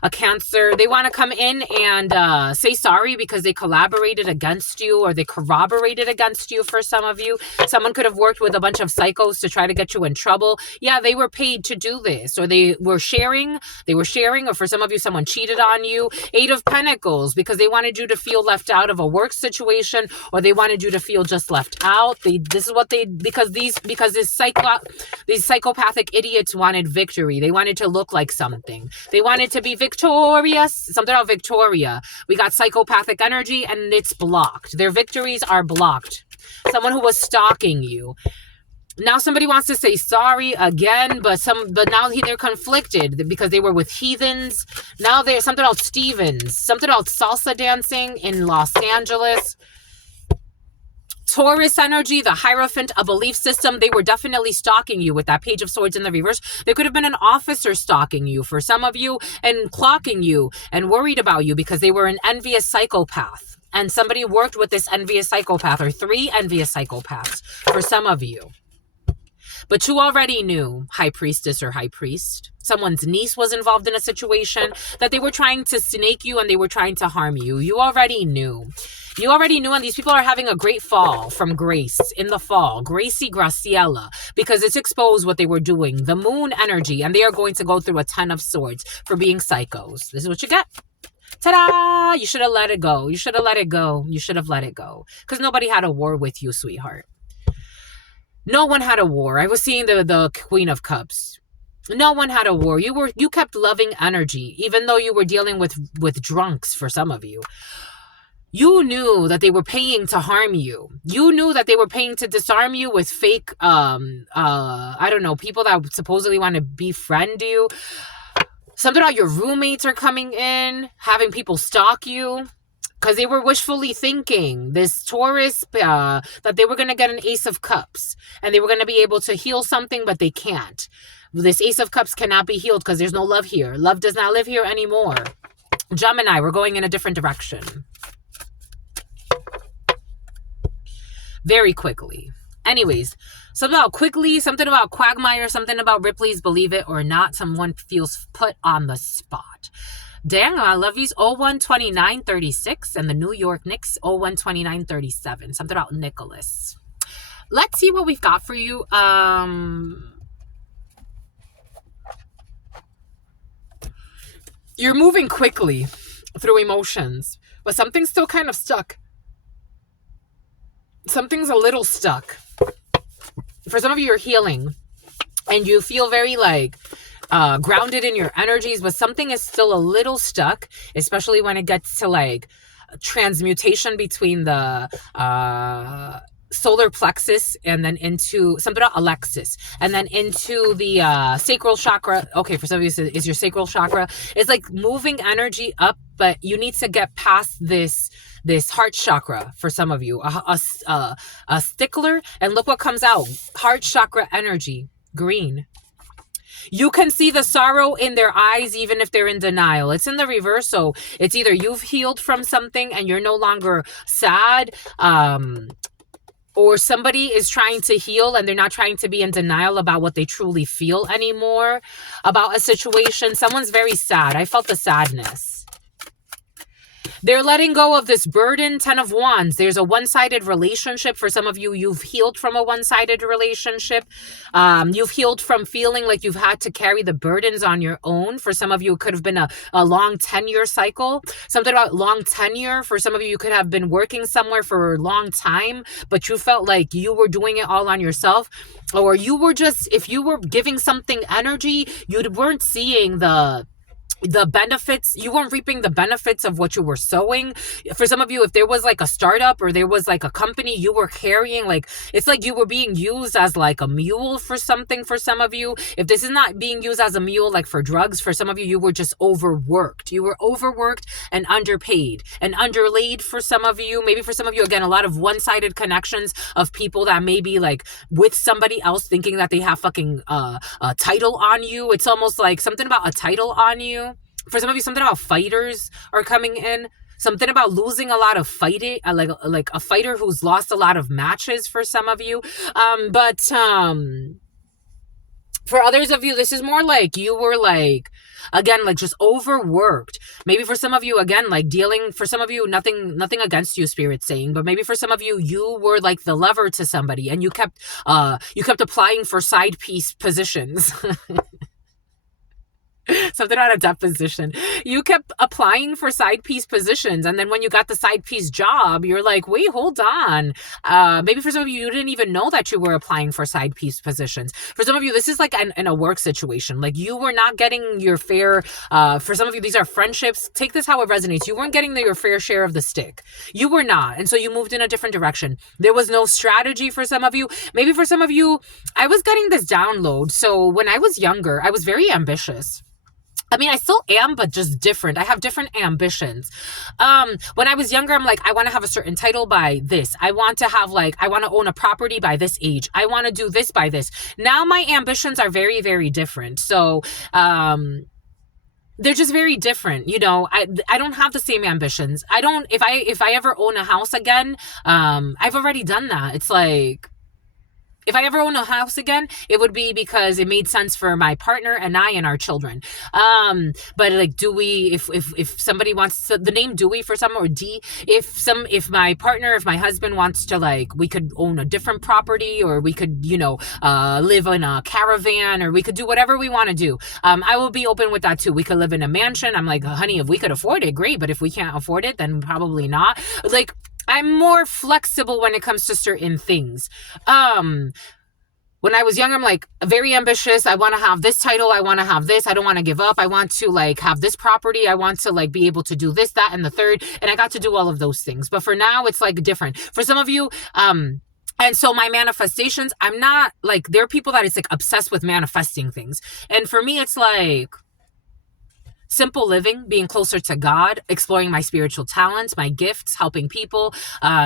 a Cancer. They want to come in and say sorry because they collaborated against you or they corroborated against you for some of you. Someone could have worked with a bunch of psychos to try to get you in trouble. Yeah, they were paid to do this, or they were sharing, or for some of you, someone cheated on you. 8 of Pentacles, because they wanted you to feel left out of a work situation, or they wanted you to feel just left out. Because these psychopathic idiots wanted victory. They wanted to look like something. They wanted to be victorious. Something about Victoria. We got psychopathic energy and it's blocked. Their victories are blocked. Someone who was stalking you. Now somebody wants to say sorry again, but now they're conflicted because they were with heathens. Now there's something about Stevens, something about salsa dancing in Los Angeles. Taurus energy, the Hierophant, a belief system. They were definitely stalking you with that Page of Swords in the reverse. There could have been an officer stalking you for some of you and clocking you and worried about you because they were an envious psychopath. And somebody worked with this envious psychopath, or 3 envious psychopaths for some of you. But you already knew, High Priestess or High Priest, someone's niece was involved in a situation that they were trying to snake you and they were trying to harm you. You already knew. You already knew, and these people are having a great fall from grace in the fall. Gracie Graciela, because it's exposed what they were doing. The moon energy, and they are going to go through a 10 of swords for being psychos. This is what you get. Ta-da! You should have let it go. You should have let it go. You should have let it go. Because nobody had a war with you, sweetheart. No one had a war. I was seeing the Queen of Cups. No one had a war. You kept loving energy, even though you were dealing with drunks for some of you. You knew that they were paying to harm you. You knew that they were paying to disarm you with fake, I don't know, people that supposedly want to befriend you. Something about your roommates are coming in, having people stalk you. Because they were wishfully thinking, this Taurus, that they were going to get an Ace of Cups. And they were going to be able to heal something, but they can't. This Ace of Cups cannot be healed because there's no love here. Love does not live here anymore. Gemini, we're going in a different direction. Very quickly. Anyways, something about quickly, something about Quagmire, something about Ripley's Believe It or Not. Someone feels put on the spot. Dang, I love these. 012936 and the New York Knicks 012937. Something about Nicholas. Let's see what we've got for you. You're moving quickly through emotions, but something's still kind of stuck. Something's a little stuck. For some of you, you're healing and you feel very like grounded in your energies, but something is still a little stuck, especially when it gets to like transmutation between the solar plexus and then into something about Alexis and then into the sacral chakra. Okay, for some of you, is your sacral chakra. It's like moving energy up, but you need to get past this heart chakra. For some of you, a stickler, and look what comes out. Heart chakra energy, green. You can see the sorrow in their eyes, even if they're in denial. It's in the reverse. So it's either you've healed from something and you're no longer sad, or somebody is trying to heal and they're not trying to be in denial about what they truly feel anymore about a situation. Someone's very sad. I felt the sadness. They're letting go of this burden. 10 of Wands. There's a one-sided relationship. For some of you, you've healed from a one-sided relationship. You've healed from feeling like you've had to carry the burdens on your own. For some of you, it could have been a long tenure cycle. Something about long tenure. For some of you, you could have been working somewhere for a long time, but you felt like you were doing it all on yourself. Or you were just, if you were giving something energy, you weren't seeing the benefits. You weren't reaping the benefits of what you were sowing. For some of you, if there was like a startup or there was like a company you were carrying, like it's like you were being used as like a mule for something. For some of you, if this is not being used as a mule like for drugs, for some of you, you were just overworked. You were overworked and underpaid and underlaid. For some of you, maybe for some of you, again, a lot of one-sided connections of people that may be like with somebody else thinking that they have fucking a title on you. It's almost like something about a title on you. For some of you, something about fighters are coming in. Something about losing a lot of fighting, like a fighter who's lost a lot of matches for some of you. But for others of you, this is more like you were like, again, like just overworked. Maybe for some of you, again, like dealing, for some of you, nothing against you, Spirit's saying, but maybe for some of you, you were like the lover to somebody and you kept applying for side piece positions. Something out of deposition. You kept applying for side piece positions. And then when you got the side piece job, you're like, wait, hold on. Maybe for some of you, you didn't even know that you were applying for side piece positions. For some of you, this is like in a work situation. Like you were not getting your fair, for some of you, these are friendships. Take this how it resonates. You weren't getting your fair share of the stick. You were not. And so you moved in a different direction. There was no strategy for some of you. Maybe for some of you, I was getting this download. So when I was younger, I was very ambitious. I mean, I still am, but just different. I have different ambitions. When I was younger, I'm like, I want to have a certain title by this. I want to have like, I want to own a property by this age. I want to do this by this. Now my ambitions are very, very different. So, they're just very different. You know, I don't have the same ambitions. I don't, if I ever own a house again, I've already done that. It's like, if I ever own a house again, it would be because it made sense for my partner and I and our children. But like Dewey, if somebody wants to, the name Dewey for someone, or D, if my partner, if my husband wants to, like, we could own a different property, or we could, you know, live in a caravan, or we could do whatever we want to do. I will be open with that too. We could live in a mansion. I'm like, honey, if we could afford it, great. But if we can't afford it, then probably not. Like, I'm more flexible when it comes to certain things. When I was younger, I'm like very ambitious. I want to have this title. I want to have this. I don't want to give up. I want to like have this property. I want to like be able to do this, that, and the third. And I got to do all of those things. But for now, it's like different. For some of you, and so my manifestations, I'm not like, there are people that is like obsessed with manifesting things. And for me, it's like, simple living, being closer to God, exploring my spiritual talents, my gifts, helping people,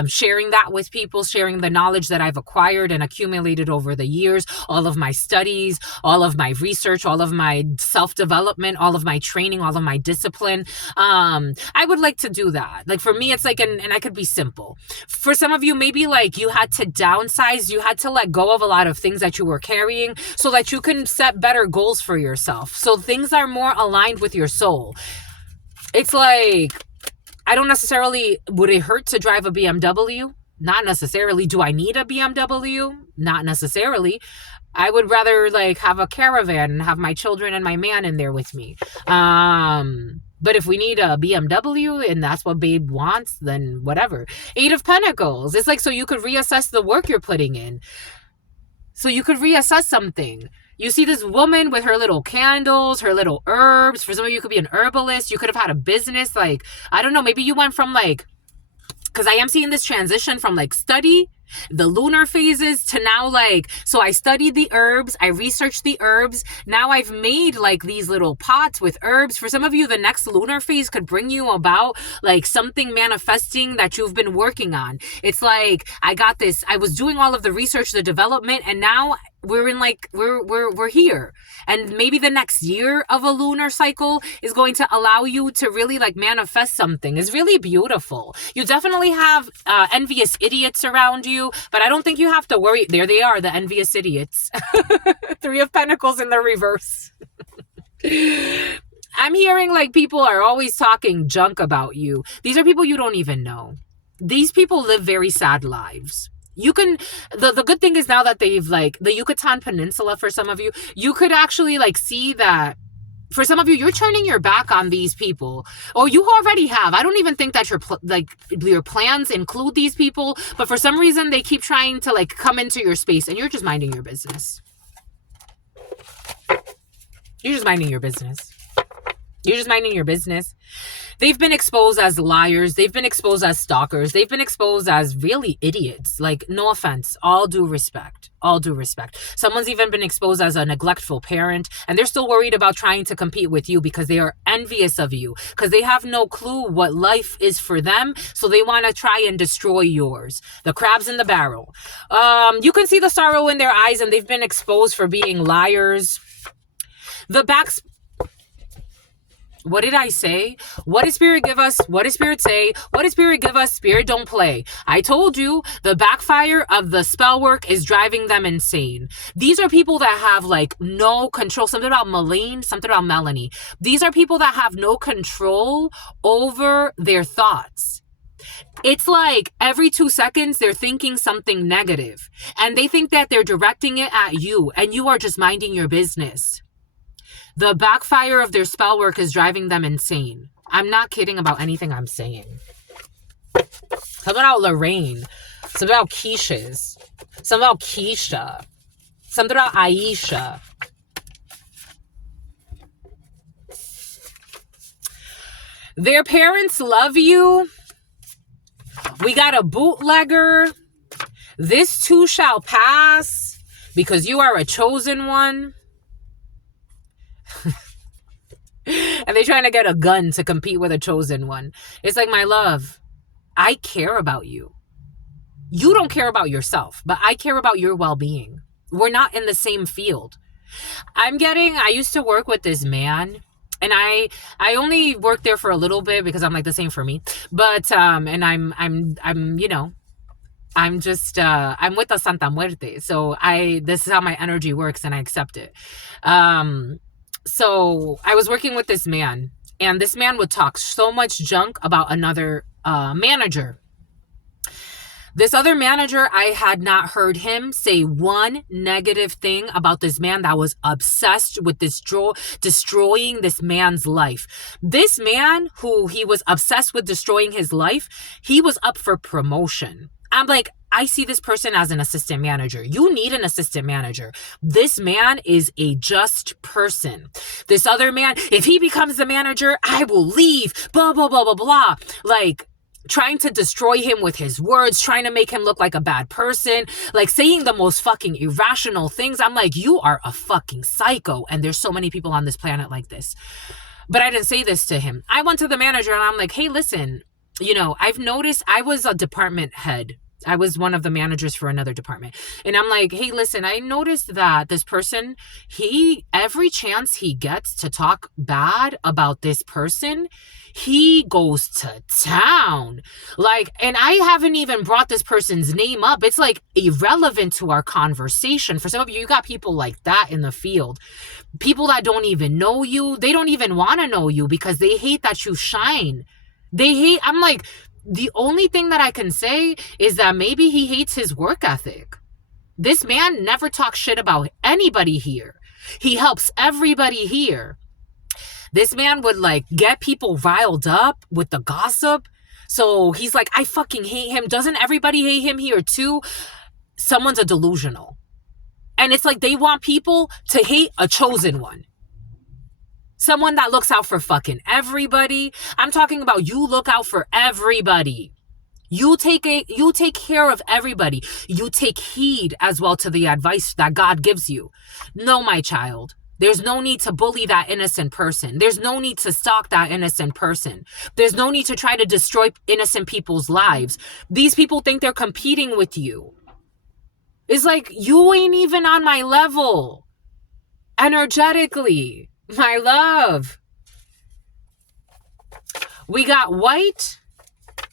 sharing that with people, sharing the knowledge that I've acquired and accumulated over the years, all of my studies, all of my research, all of my self-development, all of my training, all of my discipline. I would like to do that. Like for me, it's like, and I could be simple. For some of you, maybe like you had to downsize, you had to let go of a lot of things that you were carrying so that you can set better goals for yourself. So things are more aligned with your soul. It's like, I don't necessarily, would it hurt to drive a BMW? Not necessarily. Do I need a BMW? Not necessarily. I would rather like have a caravan and have my children and my man in there with me. But if we need a BMW and that's what babe wants, then whatever. 8 of Pentacles. It's like, so you could reassess the work you're putting in. So you could reassess something. You see this woman with her little candles, her little herbs. For some of you, could be an herbalist. You could have had a business. Like, I don't know, maybe you went from like, because I am seeing this transition from like study, the lunar phases, to now like, so I studied the herbs, I researched the herbs. Now I've made like these little pots with herbs. For some of you, the next lunar phase could bring you about like something manifesting that you've been working on. It's like, I got this, I was doing all of the research, the development, and now we're in like, we're here. And maybe the next year of a lunar cycle is going to allow you to really like manifest something. It's really beautiful. You definitely have envious idiots around you, but I don't think you have to worry. There they are, the envious idiots. 3 of Pentacles in the reverse. I'm hearing like people are always talking junk about you. These are people you don't even know. These people live very sad lives. You can, the good thing is now that they've like, the Yucatan Peninsula, for some of you, you could actually like see that for some of you, you're turning your back on these people. Or you already have. I don't even think that your plans include these people, but for some reason they keep trying to like come into your space and you're just minding your business. You're just minding your business. You're just minding your business. They've been exposed as liars. They've been exposed as stalkers. They've been exposed as really idiots. Like, no offense. All due respect. All due respect. Someone's even been exposed as a neglectful parent, and they're still worried about trying to compete with you because they are envious of you, because they have no clue what life is for them, so they want to try and destroy yours. The crabs in the barrel. You can see the sorrow in their eyes, and they've been exposed for being liars. The backs. What did I say? What did Spirit give us? What did Spirit say? What did Spirit give us? Spirit don't play. I told you the backfire of the spell work is driving them insane. These are people that have like no control. Something about Malene, something about Melanie. These are people that have no control over their thoughts. It's like every 2 seconds they're thinking something negative and they think that they're directing it at you and you are just minding your business. The backfire of their spell work is driving them insane. I'm not kidding about anything I'm saying. Something about Lorraine. Something about Keisha's. Something about Keisha. Something about Aisha. Their parents love you. We got a bootlegger. This too shall pass because you are a chosen one. And they're trying to get a gun to compete with a chosen one. It's like, my love, I care about you. You don't care about yourself, but I care about your well-being. We're not in the same field. I used to work with this man, and I only worked there for a little bit because I'm like, the same for me. But and I'm I'm just I'm with the Santa Muerte. So this is how my energy works, and I accept it. So I was working with this man, and this man would talk so much junk about another manager. This other manager, I had not heard him say one negative thing about this man that was obsessed with destroying this man's life. This man, who he was obsessed with destroying his life, he was up for promotion. I'm like, I see this person as an assistant manager. You need an assistant manager. This man is a just person. This other man, if he becomes the manager, I will leave, blah, blah, blah, blah, blah. Like, trying to destroy him with his words, trying to make him look like a bad person, like saying the most fucking irrational things. I'm like, you are a fucking psycho. And there's so many people on this planet like this. But I didn't say this to him. I went to the manager and I'm like, hey, listen, I've noticed I was a department head. I was one of the managers for another department. And I'm like, hey, listen, I noticed that this person, every chance he gets to talk bad about this person, he goes to town. Like, and I haven't even brought this person's name up. It's like irrelevant to our conversation. For some of you, you got people like that in the field. People that don't even know you. They don't even want to know you because they hate that you shine. I'm like, the only thing that I can say is that maybe he hates his work ethic. This man never talks shit about anybody here. He helps everybody here. This man would like get people riled up with the gossip. So he's like, I fucking hate him. Doesn't everybody hate him here too? Someone's a delusional. And it's like they want people to hate a chosen one. Someone that looks out for fucking everybody. I'm talking about you look out for everybody. You take care of everybody. You take heed as well to the advice that God gives you. No, my child. There's no need to bully that innocent person. There's no need to stalk that innocent person. There's no need to try to destroy innocent people's lives. These people think they're competing with you. It's like, you ain't even on my level. Energetically. My love. We got white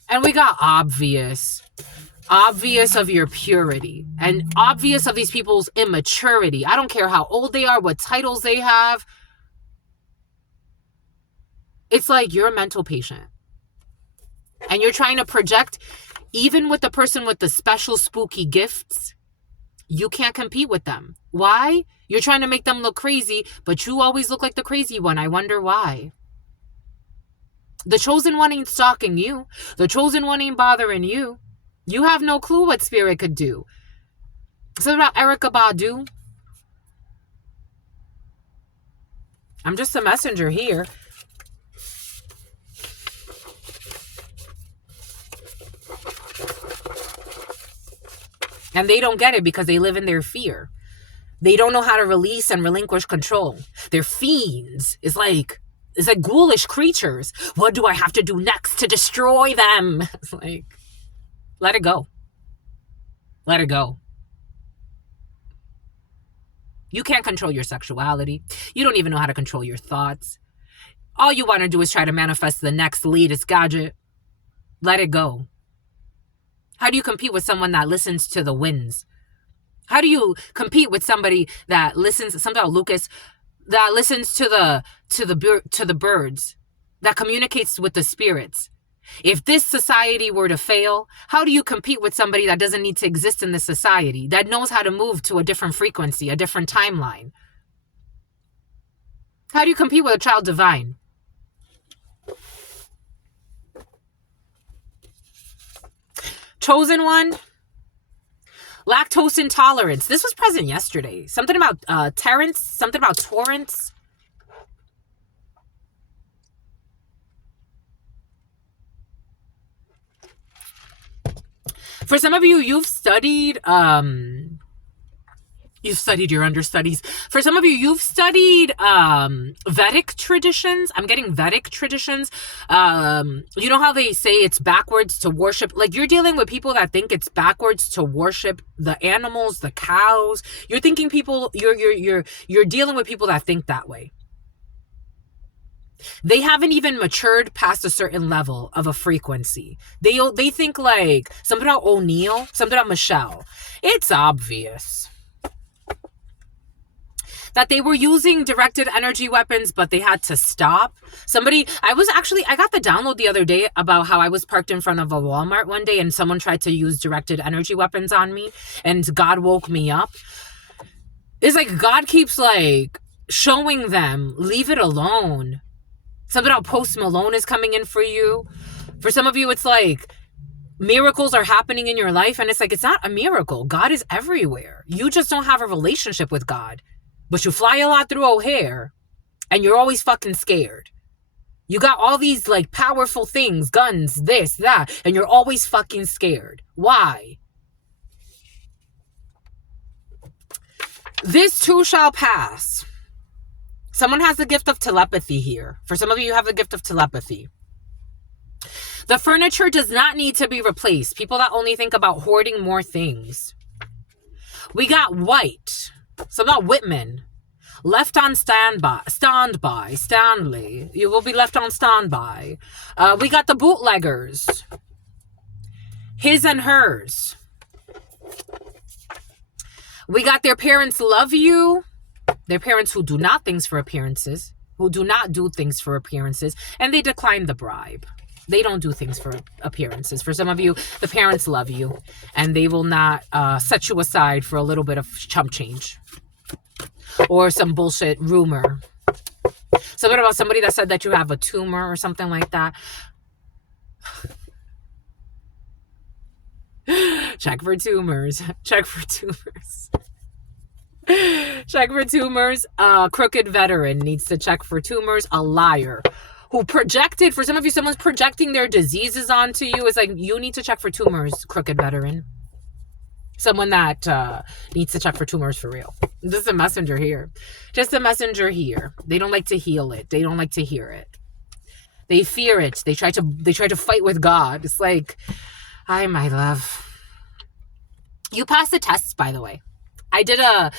and we got obvious. Obvious of your purity and obvious of these people's immaturity. I don't care how old they are, what titles they have. It's like you're a mental patient. And you're trying to project, even with the person with the special spooky gifts, you can't compete with them. Why? You're trying to make them look crazy, but you always look like the crazy one. I wonder why. The chosen one ain't stalking you. The chosen one ain't bothering you. You have no clue what spirit could do. Something about Erykah Badu. I'm just a messenger here. And they don't get it because they live in their fear. They don't know how to release and relinquish control. They're fiends. It's like ghoulish creatures. What do I have to do next to destroy them? It's like, let it go. Let it go. You can't control your sexuality. You don't even know how to control your thoughts. All you want to do is try to manifest the next latest gadget. Let it go. How do you compete with someone that listens to the winds? How do you compete with somebody that listens, something about Lucas, that listens to the birds, that communicates with the spirits? If this society were to fail, how do you compete with somebody that doesn't need to exist in this society, that knows how to move to a different frequency, a different timeline? How do you compete with a child divine? Chosen one. Lactose intolerance. This was present yesterday. Something about Terrence. Something about Torrance. For some of you, you've studied You've studied your understudies. For some of you, you've studied Vedic traditions. I'm getting Vedic traditions. You know how they say it's backwards to worship? Like, you're dealing with people that think it's backwards to worship the animals, the cows. You're thinking people, you're dealing with people that think that way. They haven't even matured past a certain level of a frequency. They think like something about O'Neill, something about Michelle. It's obvious that they were using directed energy weapons, but they had to stop. I got the download the other day about how I was parked in front of a Walmart one day and someone tried to use directed energy weapons on me and God woke me up. It's like God keeps like showing them, leave it alone. Something about Post Malone is coming in for you. For some of you, it's like miracles are happening in your life and it's like, it's not a miracle. God is everywhere. You just don't have a relationship with God. But you fly a lot through O'Hare and you're always fucking scared. You got all these like powerful things, guns, this, that, and you're always fucking scared. Why? This too shall pass. Someone has the gift of telepathy here. For some of you, you have the gift of telepathy. The furniture does not need to be replaced. People that only think about hoarding more things. We got white. So about Whitman. Left on standby. Stanley. You will be left on standby. We got the bootleggers. His and hers. We got their parents love you. Their parents who do not things for appearances. Who do not do things for appearances. And they decline the bribe. They don't do things for appearances. For some of you, the parents love you. And they will not set you aside for a little bit of chump change. Or some bullshit rumor. Something about somebody that said that you have a tumor or something like that. Check for tumors. Check for tumors. Check for tumors. Crooked veteran needs to check for tumors. A liar who projected, for some of you, someone's projecting their diseases onto you. It's like, you need to check for tumors, crooked veteran. Someone that needs to check for tumors for real. Just a messenger here. Just a messenger here. They don't like to heal it. They don't like to hear it. They fear it. They try to fight with God. It's like, hi, my love. You passed the tests, by the way. I did the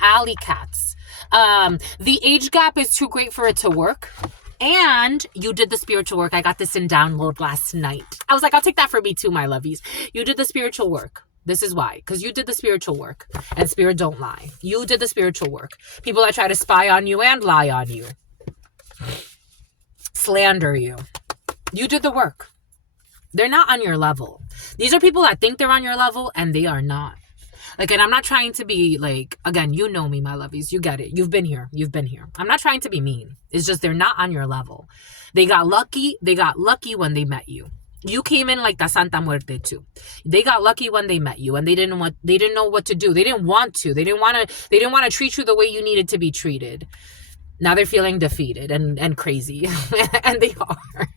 alley cats. The age gap is too great for it to work. And you did the spiritual work. I got this in download last night. I was like, I'll take that for me too, my lovies. You did the spiritual work. This is why. Because you did the spiritual work. And spirit don't lie. You did the spiritual work. People that try to spy on you and lie on you. Slander you. You did the work. They're not on your level. These are people that think they're on your level and they are not. Like, and I'm not trying to be like, again, you know me, my lovies. You get it. You've been here. You've been here. I'm not trying to be mean. It's just they're not on your level. They got lucky. They got lucky when they met you. You came in like the Santa Muerte too. They got lucky when they met you and they didn't know what to do. They didn't want to. They didn't want to treat you the way you needed to be treated. Now they're feeling defeated and crazy. And they are.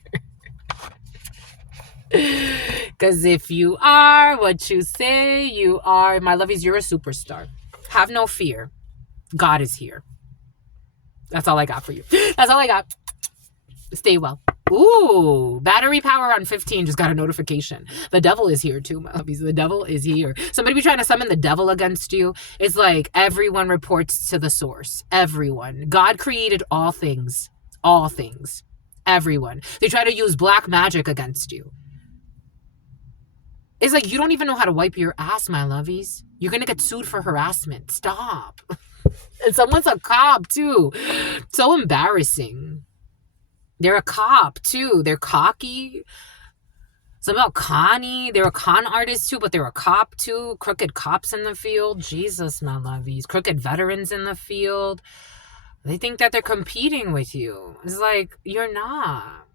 Because if you are what you say you are, my lovies, you're a superstar. Have no fear. God is here. That's all I got for you. That's all I got. Stay well. Ooh, battery power on 15 just got a notification. The devil is here too, my lovies. The devil is here. Somebody be trying to summon the devil against you. It's like everyone reports to the source. Everyone. God created all things. All things. Everyone. They try to use black magic against you. It's like, you don't even know how to wipe your ass, my lovies. You're going to get sued for harassment. Stop. And someone's a cop, too. So embarrassing. They're a cop, too. They're cocky. Something about Connie. They're a con artist, too, but they're a cop, too. Crooked cops in the field. Jesus, my lovies. Crooked veterans in the field. They think that they're competing with you. It's like, you're not.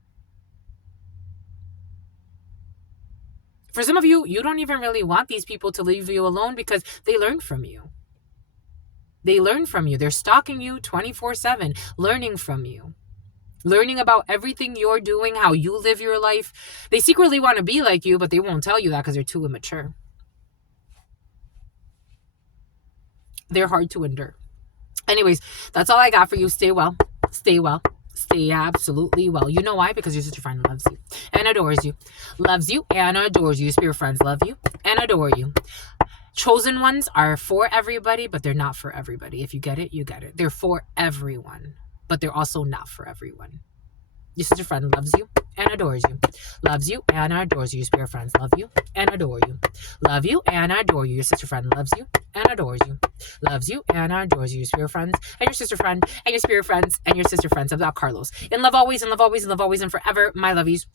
For some of you, you don't even really want these people to leave you alone because they learn from you. They learn from you. They're stalking you 24/7, learning from you. Learning about everything you're doing, how you live your life. They secretly want to be like you, but they won't tell you that because they're too immature. They're hard to endure. Anyways, that's all I got for you. Stay well. Stay well. Stay absolutely well. You know why? Because your sister friend loves you and adores you. Loves you and adores you. Spirit friends love you and adore you. Chosen ones are for everybody, but they're not for everybody. If you get it, you get it. They're for everyone, but they're also not for everyone. Your sister friend loves you and adores you. Loves you and adores you. Your spirit friends love you and adore you. Love you and adore you. Your sister friend loves you and adores you. Loves you and adores you. Your spirit friends and your sister friend and your spirit friends and your sister friends. I'm not Carlos. In love always, in love always, in love always, and forever. My love yous.